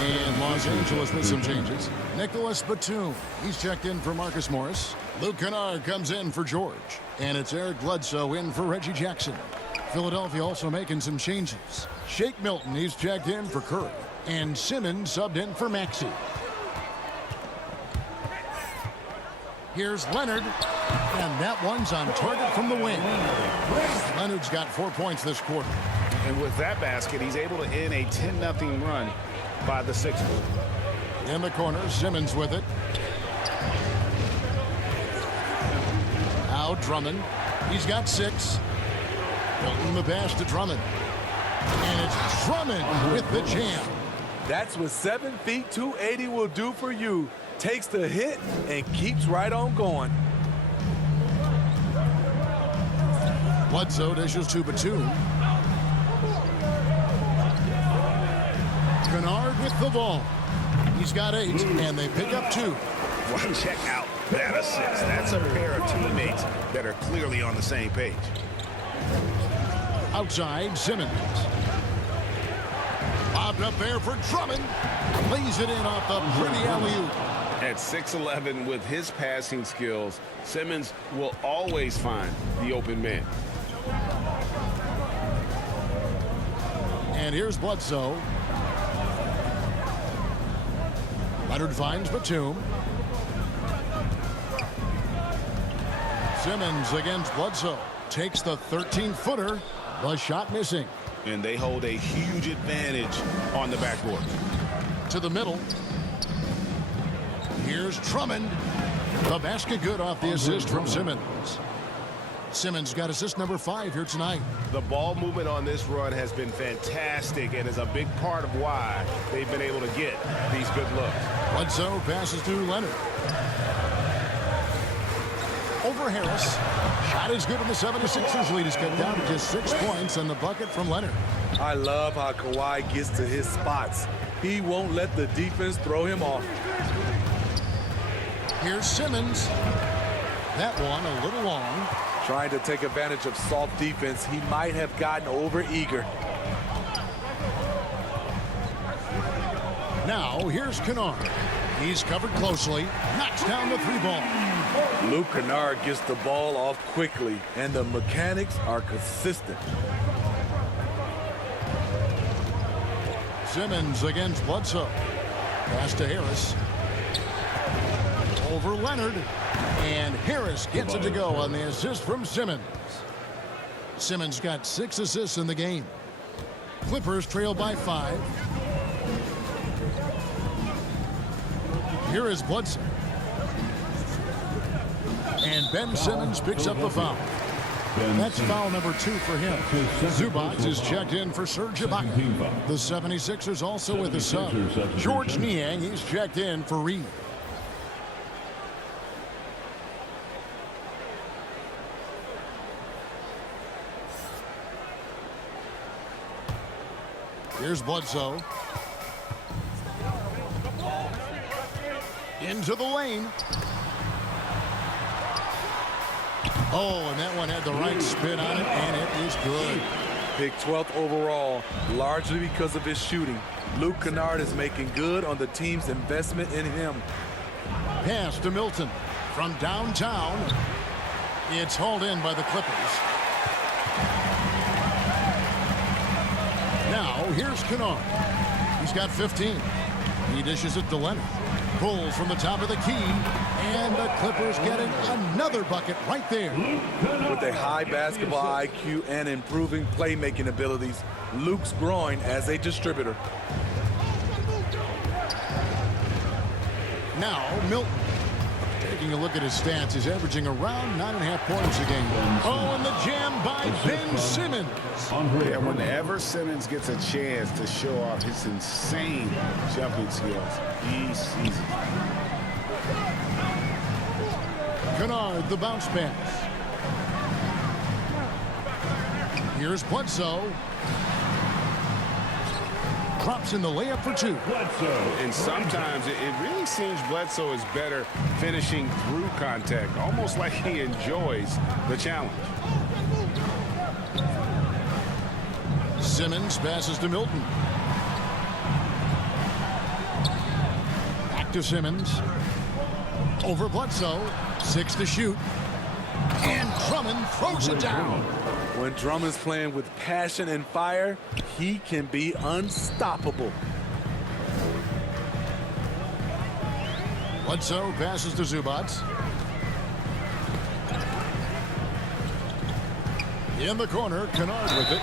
And Los Angeles with some changes. Nicholas Batum, he's checked in for Marcus Morris. Luke Kennard comes in for George. And it's Eric Bledsoe in for Reggie Jackson. Philadelphia also making some changes. Shake Milton, he's checked in for Curry. And Simmons subbed in for Maxey. Here's Leonard. And that one's on target from the wing. Leonard's got 4 points this quarter. And with that basket, he's able to end a 10-0 run by the Sixers. In the corner, Simmons with it. Now Drummond. He's got 6. Milton the pass to Drummond. And it's Drummond with the jam. That's what 7 feet 280 will do for you. Takes the hit and keeps right on going. Bledsoe dishes to Batum. Kennard with the ball. He's got 8, and they pick up 2. Well, check out that assist. That's a pair of teammates that are clearly on the same page. Outside, Simmons. Bobbed up there for Drummond. Lays it in off the pretty alley-oop. At 6'11", with his passing skills, Simmons will always find the open man. And here's Bledsoe. Leonard finds Batum. Simmons against Bledsoe. Takes the 13-footer. The shot missing. And they hold a huge advantage on the backboard. To the middle. Here's Drummond. The basket good off the assist from Simmons. Simmons got assist number 5 here tonight. The ball movement on this run has been fantastic and is a big part of why they've been able to get these good looks. Bledsoe passes to Leonard. Over Harris. Shot is good, and the 76ers lead is cut down to just 6 points on the bucket from Leonard. I love how Kawhi gets to his spots. He won't let the defense throw him off. Here's Simmons. That one a little long. Trying to take advantage of soft defense, he might have gotten over-eager. Now, here's Kennard. He's covered closely. Knocks down the 3-ball. Luke Kennard gets the ball off quickly, and the mechanics are consistent. Simmons against Bledsoe. Pass to Harris. Over Leonard. And Harris gets it to go on the assist from Simmons. Simmons got 6 assists in the game. Clippers trail by 5. Here is Bledsoe. And Ben Simmons picks up the foul. That's foul number 2 for him. Zubac is checked in for Serge Ibaka. The 76ers also with a sub. George Niang, he's checked in for Reed. Here's Bledsoe. Into the lane. Oh, and that one had the right spin on it, and it is good. Picked 12th overall, largely because of his shooting. Luke Kennard is making good on the team's investment in him. Pass to Milton from downtown. It's hauled in by the Clippers. Now, here's Kennard. He's got 15. He dishes it to Leonard. Pulls from the top of the key. And the Clippers getting another bucket right there. With a high basketball IQ and improving playmaking abilities, Luke's growing as a distributor. Now, Milton. Taking a look at his stats, he's averaging around 9.5 points a game. Oh, and the jam by Ben Simmons. Yeah, whenever Simmons gets a chance to show off his insane jumping skills, he sees it. Kennard, the bounce pass. Here's Bledsoe. Drops in the layup for 2. And sometimes it really seems Bledsoe is better finishing through contact, almost like he enjoys the challenge. Simmons passes to Milton. Back to Simmons. Over Bledsoe. 6 to shoot. And Drummond throws it down. When Drummond's playing with passion and fire, he can be unstoppable. Bledsoe passes to Zubac. In the corner, Kennard with it.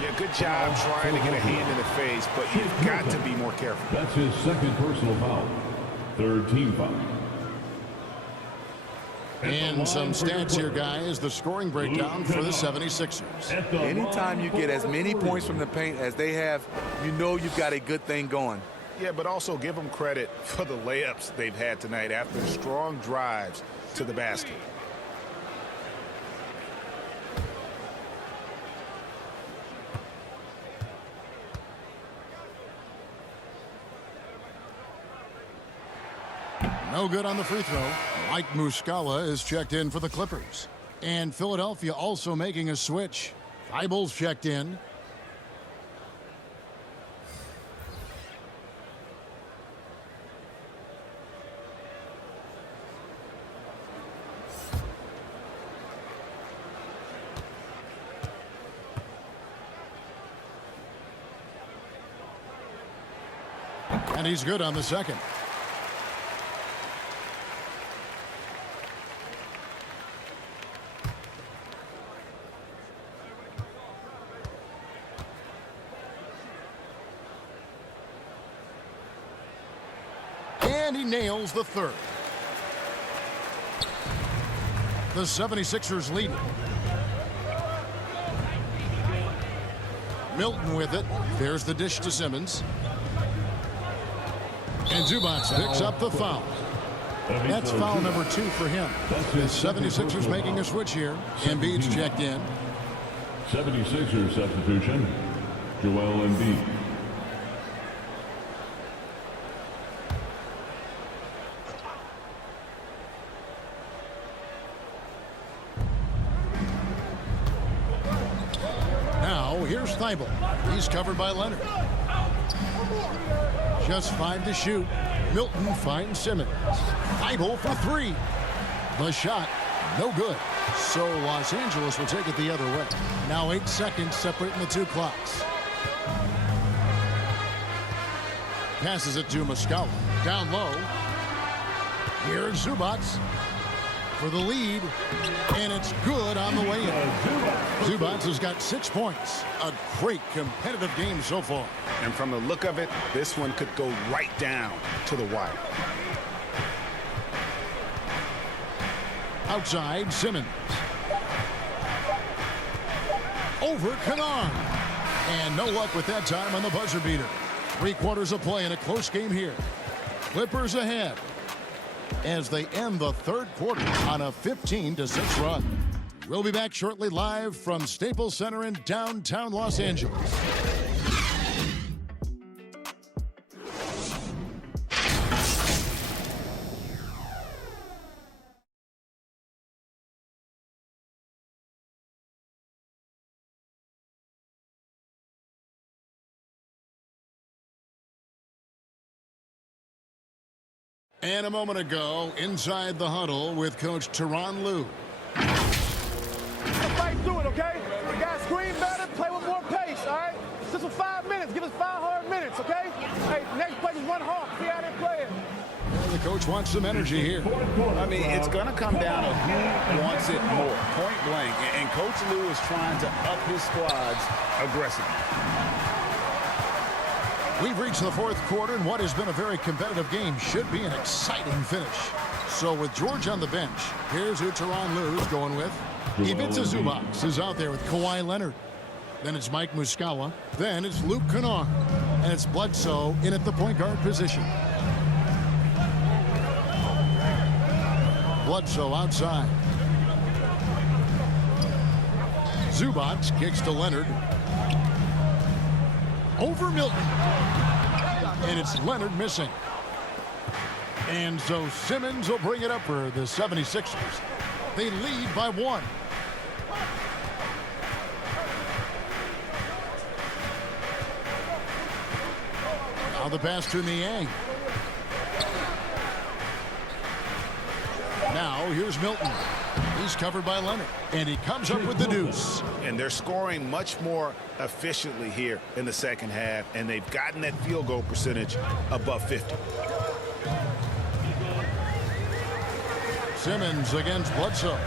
Yeah, good job trying to get a hand in the face, but you've got to be more careful. That's his 2nd personal foul. 3rd team foul. And some stats here, guys. The scoring breakdown for the 76ers. Anytime you get as many points from the paint as they have, you know you've got a good thing going. Yeah, but also give them credit for the layups they've had tonight after strong drives to the basket. No good on the free throw. Mike Muscala is checked in for the Clippers. And Philadelphia also making a switch. Thibault's checked in. And he's good on the second. And he nails the third. The 76ers lead. Milton with it. There's the dish to Simmons. And Zubac picks up the foul. That's foul number 2 for him. The 76ers making a switch here. Embiid's checked in. 76ers substitution, Joel Embiid. Now here's Thibault. He's covered by Leonard. Just 5 to shoot. Milton finds Simmons. Thibault for 3. The shot, no good. So Los Angeles will take it the other way. Now 8 seconds separating the 2 clocks. Passes it to Muscala. Down low. Here's Zubac for the lead. And it's good on the way in. Zubac has got 6 points. A great competitive game so far. And from the look of it, this one could go right down to the wire. Outside, Simmons. Over Kennard. And no luck with that time on the buzzer beater. 3 quarters of play in a close game here. Clippers ahead as they end the 3rd quarter on a 15-6 run. We'll be back shortly live from Staples Center in downtown Los Angeles. And a moment ago, inside the huddle with Coach Tyronn Lue. Fight through it, okay? We got to screen better, play with more pace, all right? Just for 5 minutes. Give us 5 hard minutes, okay? Hey, next play is run hard. See how they play it. Well, the coach wants some energy here. I mean, it's going to come down to who wants it more, point blank. And Coach Lue is trying to up his squads aggressively. We've reached the 4th quarter, and what has been a very competitive game should be an exciting finish. So with George on the bench, here's who Tyronn Lue is going with. Ivica Zubac is out there with Kawhi Leonard. Then it's Mike Muscala. Then it's Luke Kennard. And it's Bledsoe in at the point guard position. Bledsoe outside. Zubac kicks to Leonard. Over Milton. And it's Leonard missing. And so Simmons will bring it up for the 76ers. They lead by 1. Now the pass to Niang. Now here's Milton. He's covered by Leonard. And he comes up with the deuce. And they're scoring much more efficiently here in the second half. And they've gotten that field goal percentage above 50. Simmons against Bledsoe.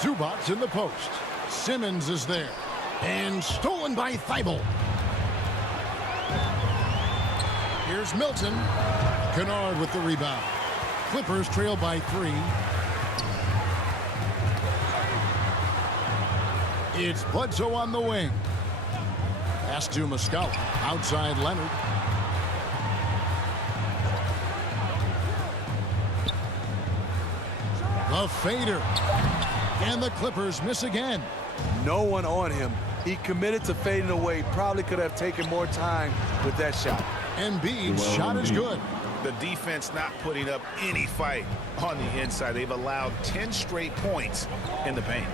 Zubac in the post. Simmons is there. And stolen by Thibault. Here's Milton. Kennard with the rebound. Clippers trail by 3. It's Bledsoe on the wing. Pass to Muscala. Outside Leonard. The fader. And the Clippers miss again. No one on him. He committed to fading away. Probably could have taken more time with that shot. Embiid's shot is good. The defense not putting up any fight on the inside. They've allowed 10 straight points in the paint.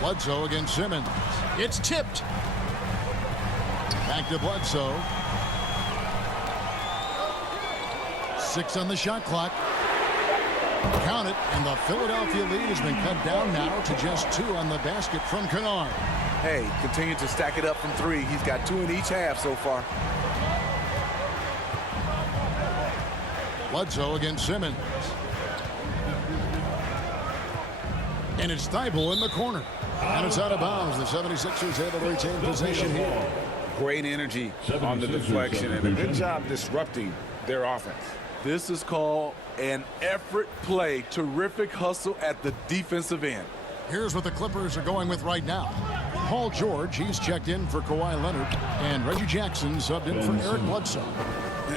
Bledsoe against Simmons. It's tipped. Back to Bledsoe. 6 on the shot clock. Count it, and the Philadelphia lead has been cut down now to just 2 on the basket from Kennard. Hey, continue to stack it up from 3. He's got 2 in each half so far. Bledsoe against Simmons. And it's Thibault in the corner. And it's out of bounds. The 76ers able to retain possession here. Great energy on the deflection and a good job disrupting their offense. This is called an effort play. Terrific hustle at the defensive end. Here's what the Clippers are going with right now. Paul George, he's checked in for Kawhi Leonard, and Reggie Jackson subbed in for Eric Bledsoe.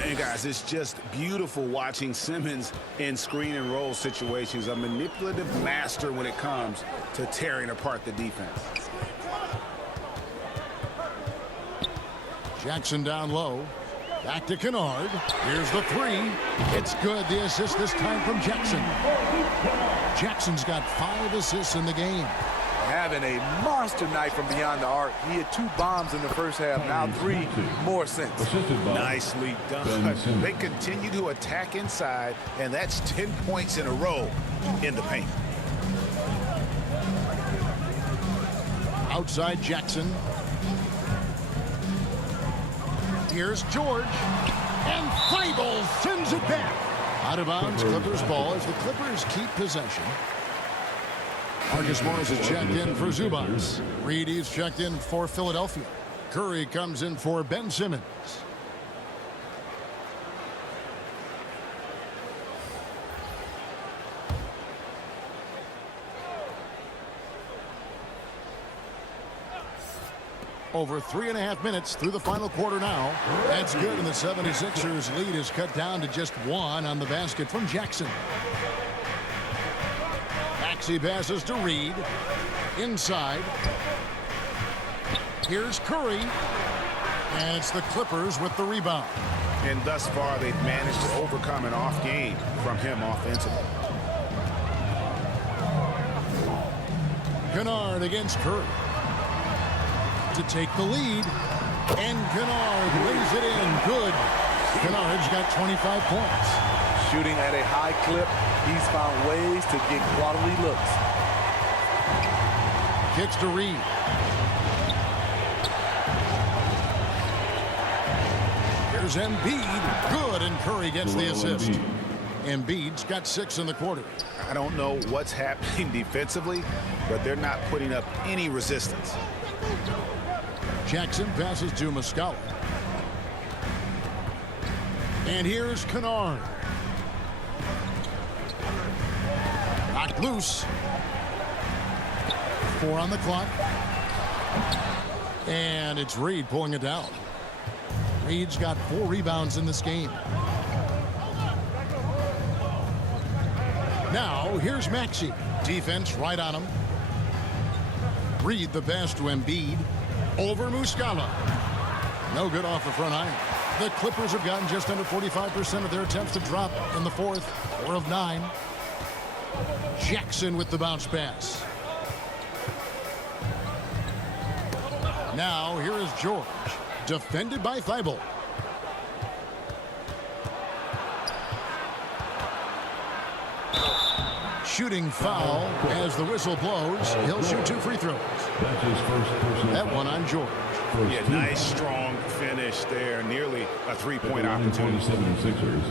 And guys, it's just beautiful watching Simmons in screen and roll situations. A manipulative master when it comes to tearing apart the defense. Jackson down low. Back to Kennard. Here's the three. It's good. The assist this time from Jackson. Jackson's got 5 assists in the game. Having a monster night from beyond the arc. He had 2 bombs in the first half, now 3 more since. Nicely done. They continue to attack inside, and that's 10 points in a row in the paint. Outside Jackson. Here's George. And Thibault sends it back. Out of bounds, Clippers ball as the Clippers keep possession. Marcus Morris is checked in for Zubats. Reed is checked in for Philadelphia. Curry comes in for Ben Simmons. Over 3.5 minutes through the final quarter now. That's good, and the 76ers lead is cut down to just 1 on the basket from Jackson. Maxey passes to Reed. Inside. Here's Curry. And it's the Clippers with the rebound. And thus far, they've managed to overcome an off game from him offensively. Kennard against Curry. To take the lead. And Kennard lays it in. Good. Kennard's got 25 points. Shooting at a high clip, he's found ways to get quality looks. Kicks to Reed. Here's Embiid. Good, and Curry gets the assist. Embiid's got 6 in the quarter. I don't know what's happening defensively, but they're not putting up any resistance. Jackson passes to Muscala. And here's Kennard. Knocked loose. 4 on the clock. And it's Reed pulling it down. Reed's got 4 rebounds in this game. Now, here's Maxey. Defense right on him. Reed the pass to Embiid. Over Muscala. No good off the front iron. The Clippers have gotten just under 45% of their attempts to drop in the fourth. 4 of 9. Jackson with the bounce pass. Now, here is George. Defended by Thibault. Shooting foul as the whistle blows. He'll shoot 2 free throws. That's his first personal That one on George. Yeah, nice strong finish there. Nearly a 3-point opportunity. 76ers.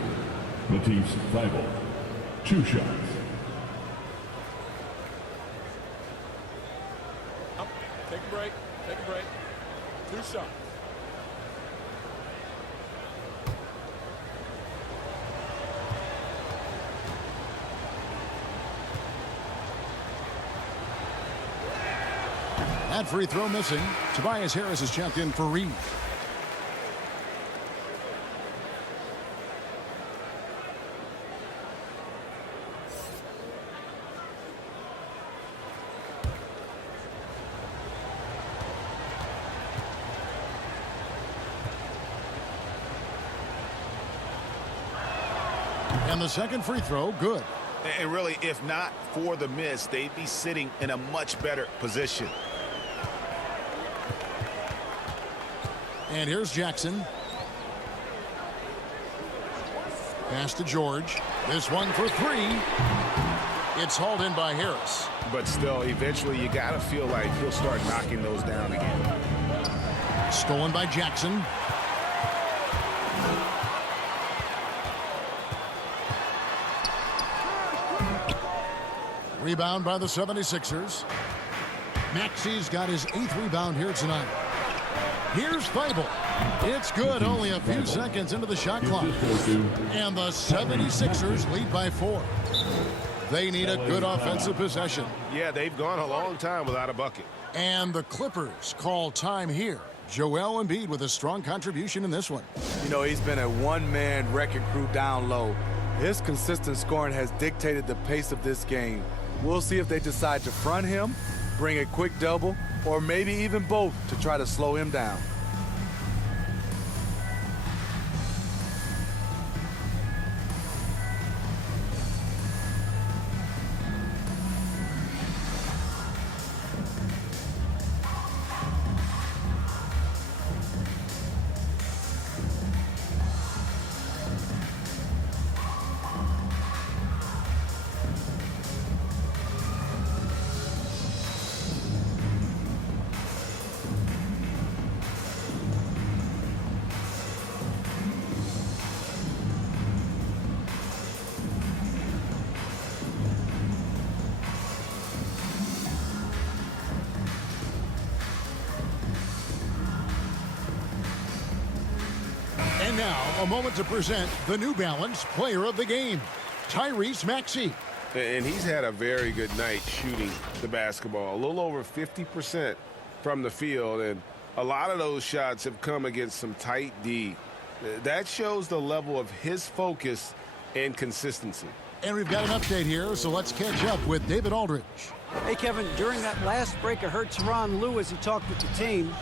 Matisse Thybulle. 2 shots. Take a break. Take a break. 2 shots. That free throw missing. Tobias Harris is checked in for Reed. And the second free throw, good. And really, if not for the miss, they'd be sitting in a much better position. And here's Jackson. Pass to George. This one for 3. It's hauled in by Harris. But still, eventually, you got to feel like he'll start knocking those down again. Stolen by Jackson. Rebound by the 76ers. Maxey's got his 8th rebound here tonight. Here's Thibault. It's good, only a few seconds into the shot clock. And the 76ers lead by 4. They need a good offensive possession. Yeah, they've gone a long time without a bucket. And the Clippers call time here. Joel Embiid with a strong contribution in this one. You know, he's been a one-man wrecking crew down low. His consistent scoring has dictated the pace of this game. We'll see if they decide to front him, bring a quick double, or maybe even both to try to slow him down. And now, a moment to present the New Balance Player of the Game, Tyrese Maxey. And he's had a very good night shooting the basketball. A little over 50% from the field, and a lot of those shots have come against some tight D. That shows the level of his focus and consistency. And we've got an update here, so let's catch up with David Aldridge. Hey, Kevin, during that last break, I heard Tyronn Lue as he talked with the team.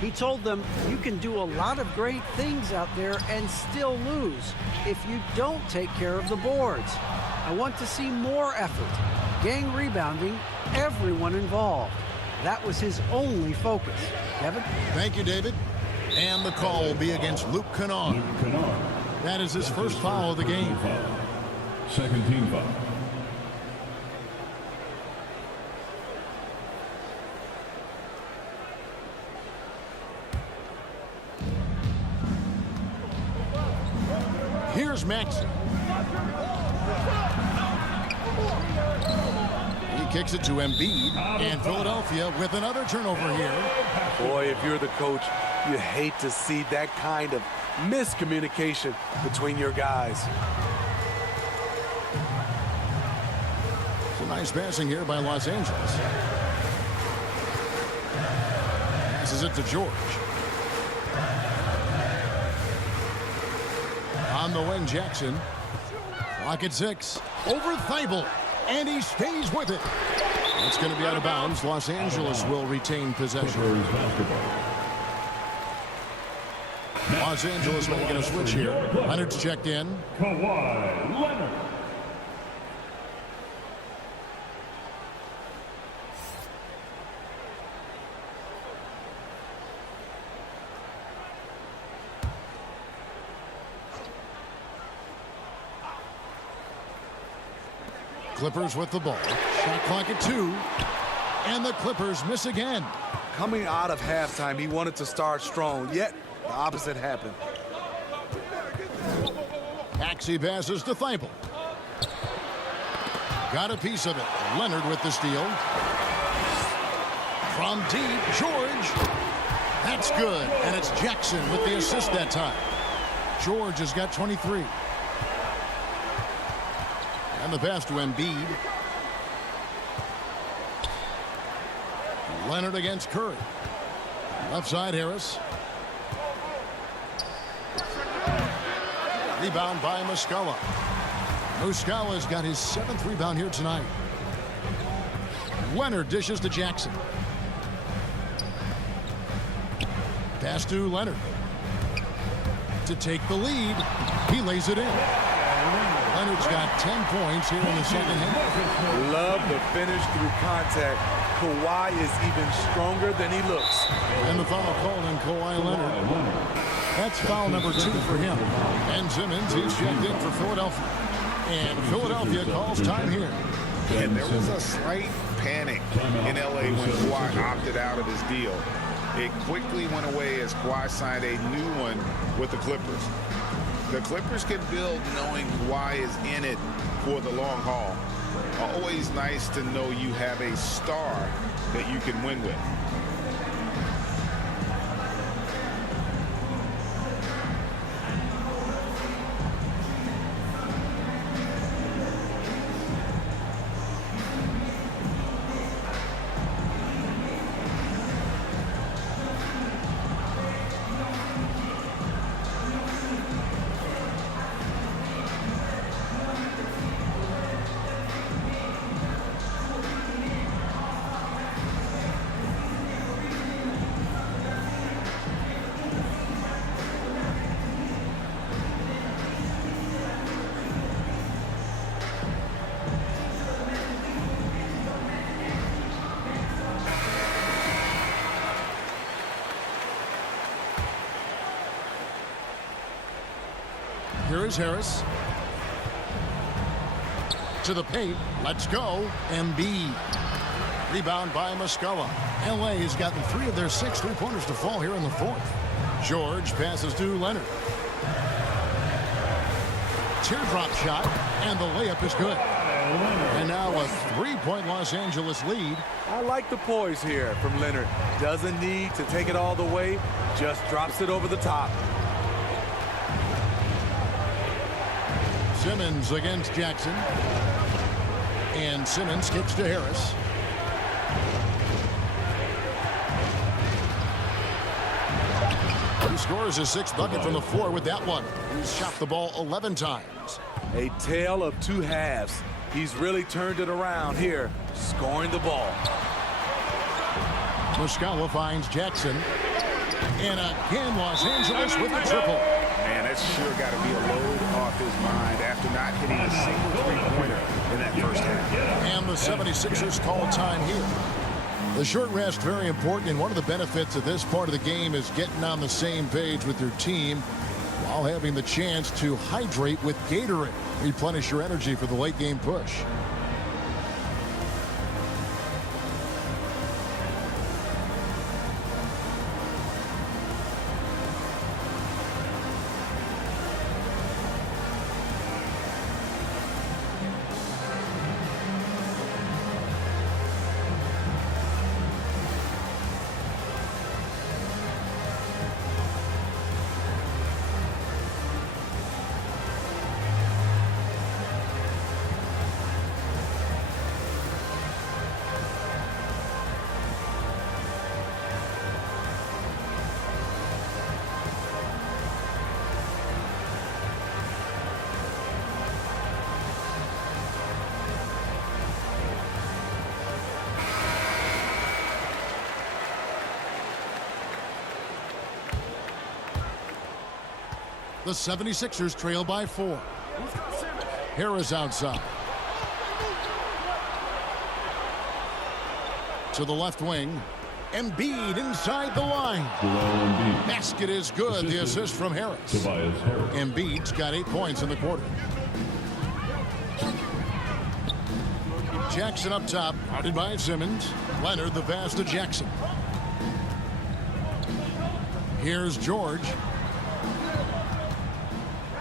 He told them, you can do a lot of great things out there and still lose if you don't take care of the boards. I want to see more effort, gang rebounding, everyone involved. That was his only focus. Kevin? Thank you, David. And the call will be against Luke Kennard. That is his first foul of the game. Second team foul. Here's Maxey. He kicks it to Embiid, and Philadelphia with another turnover here. Boy, if you're the coach, you hate to see that kind of miscommunication between your guys. Some nice passing here by Los Angeles. Passes it to George. On the wing, Jackson. Clock at 6. Over Thibault. And he stays with it. It's going to be out of bounds. Los Angeles will retain possession. Los Angeles making a switch here. Leonard's checked in. Kawhi Leonard. Clippers with the ball. Shot clock at 2. And the Clippers miss again. Coming out of halftime, he wanted to start strong, yet the opposite happened. Maxey passes to Thibault. Got a piece of it. Leonard with the steal. From deep, George. That's good. And it's Jackson with the assist that time. George has got 23. And the pass to Embiid. Leonard against Curry. Left side, Harris. Rebound by Muscala. Muscala's got his 7th rebound here tonight. Leonard dishes to Jackson. Pass to Leonard. To take the lead. He lays it in. Leonard's got 10 points here in the second half. Love the finish through contact. Kawhi is even stronger than he looks. And the foul called on Kawhi Leonard. That's foul number 2 for him. Ben Simmons, he's checked in for Philadelphia. And Philadelphia calls time here. And there was a slight panic in L.A. when Kawhi opted out of his deal. It quickly went away as Kawhi signed a new one with the Clippers. The Clippers can build knowing Kawhi is in it for the long haul. Always nice to know you have a star that you can win with. Here's Harris. To the paint. Let's go. Embiid. Rebound by Muscala. LA has gotten 3 of their 6 3-pointers to fall here in the fourth. George passes to Leonard. Teardrop shot, and the layup is good. And now a 3-point Los Angeles lead. I like the poise here from Leonard. Doesn't need to take it all the way, just drops it over the top. Simmons against Jackson. And Simmons kicks to Harris. He scores his 6th bucket from the floor with that one. He's shot the ball 11 times. A tale of 2 halves. He's really turned it around here, scoring the ball. Muscala finds Jackson. And again, Los Angeles with the triple. Man, that's sure got to be a load off his mind after not hitting a single three-pointer in that first half. And the 76ers call time here. The short rest, very important, and one of the benefits of this part of the game is getting on the same page with your team while having the chance to hydrate with Gatorade. Replenish your energy for the late game push. The 76ers trail by 4. Harris outside. To the left wing. Embiid inside the line. Basket is good. The assist from Harris. Embiid's got 8 points in the quarter. Jackson up top, guarded by Simmons. Leonard the pass to Jackson. Here's George.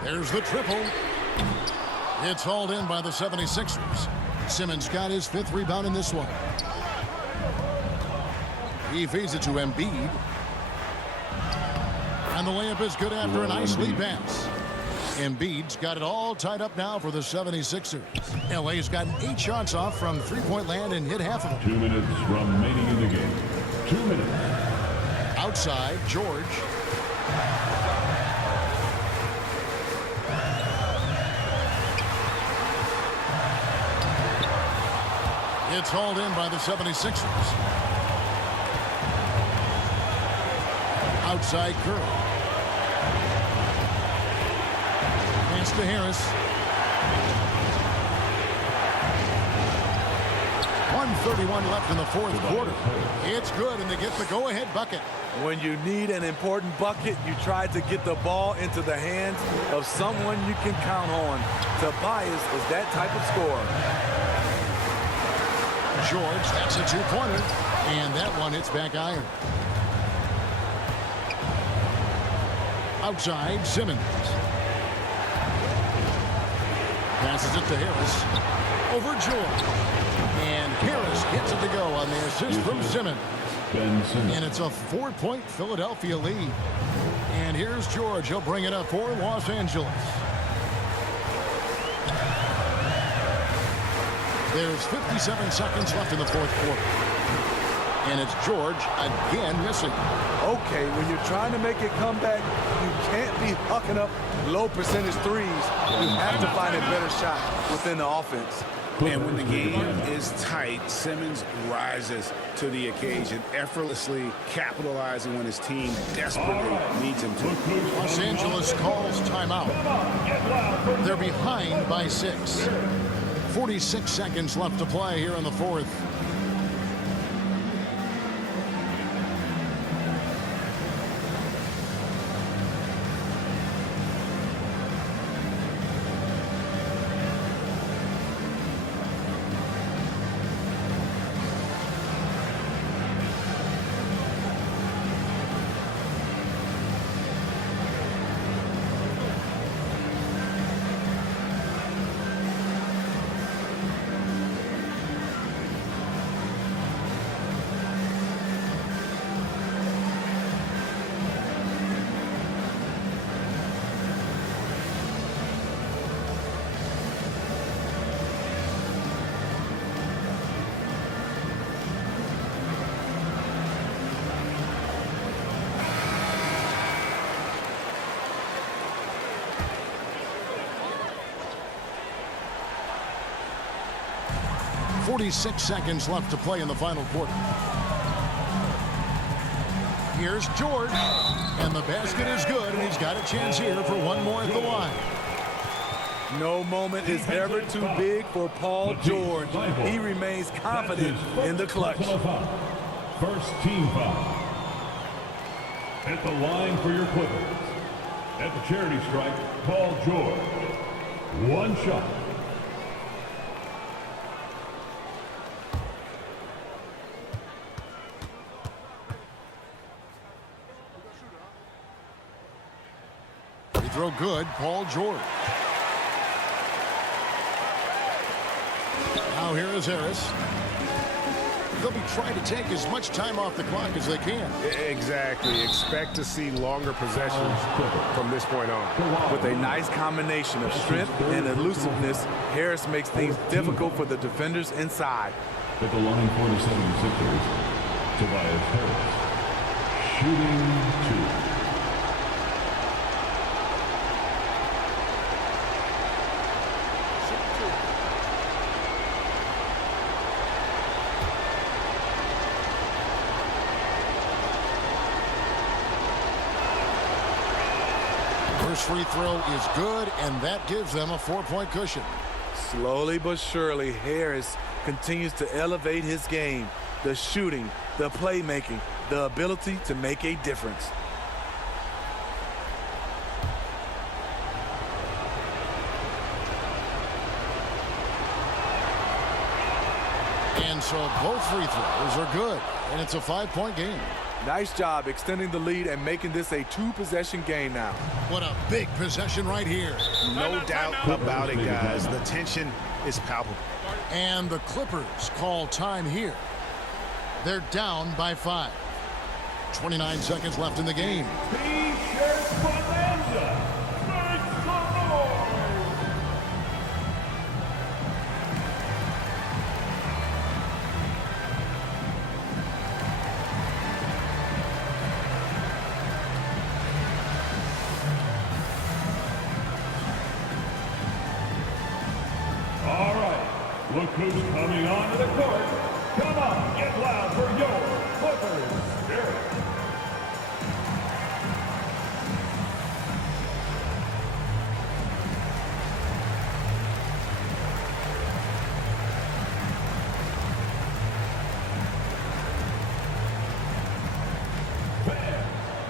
There's the triple. It's hauled in by the 76ers. Simmons got his 5th rebound in this one. He feeds it to Embiid. And the layup is good after a nice lead pass. Embiid's got it all tied up now for the 76ers. LA's gotten 8 shots off from 3-point land and hit half of them. 2 minutes remaining in the game. 2 minutes. Outside, George. It's hauled in by the 76ers. Outside Curry. Pass to Harris. 1:31 left in the fourth quarter. It's good, and they get the go-ahead bucket. When you need an important bucket, you try to get the ball into the hands of someone you can count on. Tobias is that type of scorer. George, that's a 2-pointer, and that one hits back iron. Outside, Simmons. Passes it to Harris. Over George. And Harris gets it to go on the assist from Simmons. And it's a 4-point Philadelphia lead. And here's George. He'll bring it up for Los Angeles. There's 57 seconds left in the fourth quarter. And it's George again missing. Okay, when you're trying to make a comeback, you can't be hucking up low percentage threes. You have to find a better shot within the offense. And when the game is tight, Simmons rises to the occasion, effortlessly capitalizing when his team desperately needs him to. Los Angeles calls timeout. They're behind by 6. 46 seconds left to play here in the fourth. 46 seconds left to play in the final quarter. Here's George, and the basket is good, and he's got a chance here for one more at the line. No moment is ever too big for Paul George. He remains confident in the clutch. First team foul. At the line for your Clippers. At the charity stripe, Paul George. One shot. Free throw good, Paul George. Now here is Harris. They'll be trying to take as much time off the clock as they can. Exactly. Expect to see longer possessions from this point on. With a nice combination of strength and elusiveness, Harris makes things difficult for the defenders inside. At the line for the 76ers, Tobias Harris. Shooting 2. First free throw is good, and that gives them a 4-point cushion. Slowly but surely, Harris continues to elevate his game. The shooting, the playmaking, the ability to make a difference. And so both free throws are good, and it's a 5-point game. Nice job extending the lead and making this a 2-possession game now. What a big possession right here. No doubt about it, guys. The tension is palpable. And the Clippers call time here. They're down by 5. 29 seconds left in the game. T-shirt bonanza. Make some noise. All right, look who's coming onto the court. Come on, get loud for your Clippers. Derek.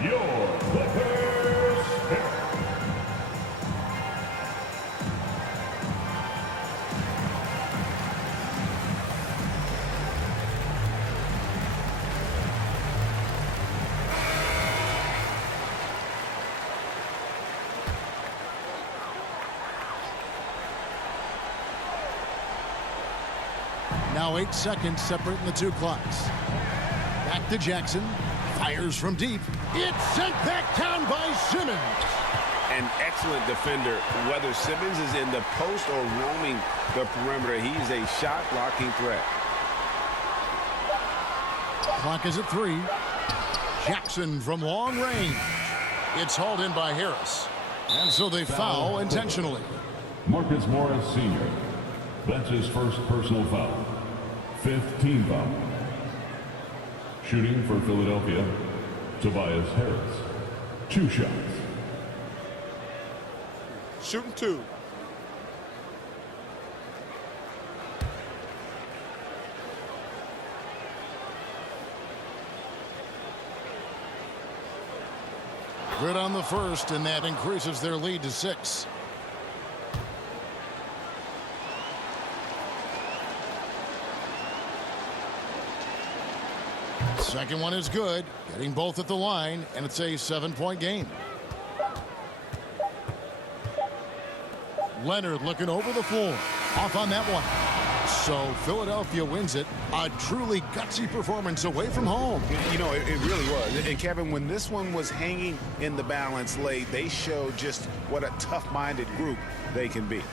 Your Clippers. Derek. Now 8 seconds separating the two clocks. Back to Jackson. Fires from deep. It's sent back down by Simmons. An excellent defender, whether Simmons is in the post or roaming the perimeter. He's a shot-blocking threat. Clock is at 3. Jackson from long range. It's hauled in by Harris. And so they foul intentionally. Marcus Morris Sr. That's his first personal foul. 5th team foul. Shooting for Philadelphia, Tobias Harris. 2 shots. Shooting 2. Good on the first, and that increases their lead to 6. Second one is good, getting both at the line, and it's a 7-point game. Leonard looking over the floor, off on that one. So Philadelphia wins it. A truly gutsy performance away from home. You know, it really was. And Kevin, when this one was hanging in the balance late, they showed just what a tough-minded group they can be.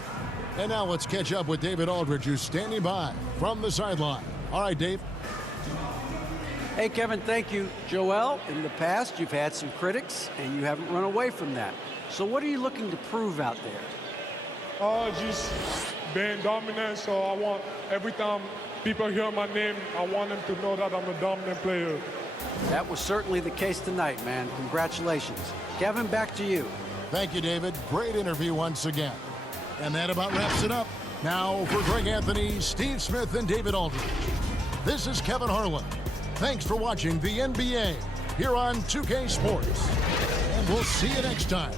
And now let's catch up with David Aldridge, who's standing by from the sideline. All right, Dave. Hey, Kevin, thank you. Joel, in the past, you've had some critics, and you haven't run away from that. So what are you looking to prove out there? Just being dominant, so I want every time people hear my name, I want them to know that I'm a dominant player. That was certainly the case tonight, man. Congratulations. Kevin, back to you. Thank you, David. Great interview once again. And that about wraps it up. Now for Greg Anthony, Steve Smith, and David Aldridge. This is Kevin Harlan. Thanks for watching the NBA here on 2K Sports. And we'll see you next time.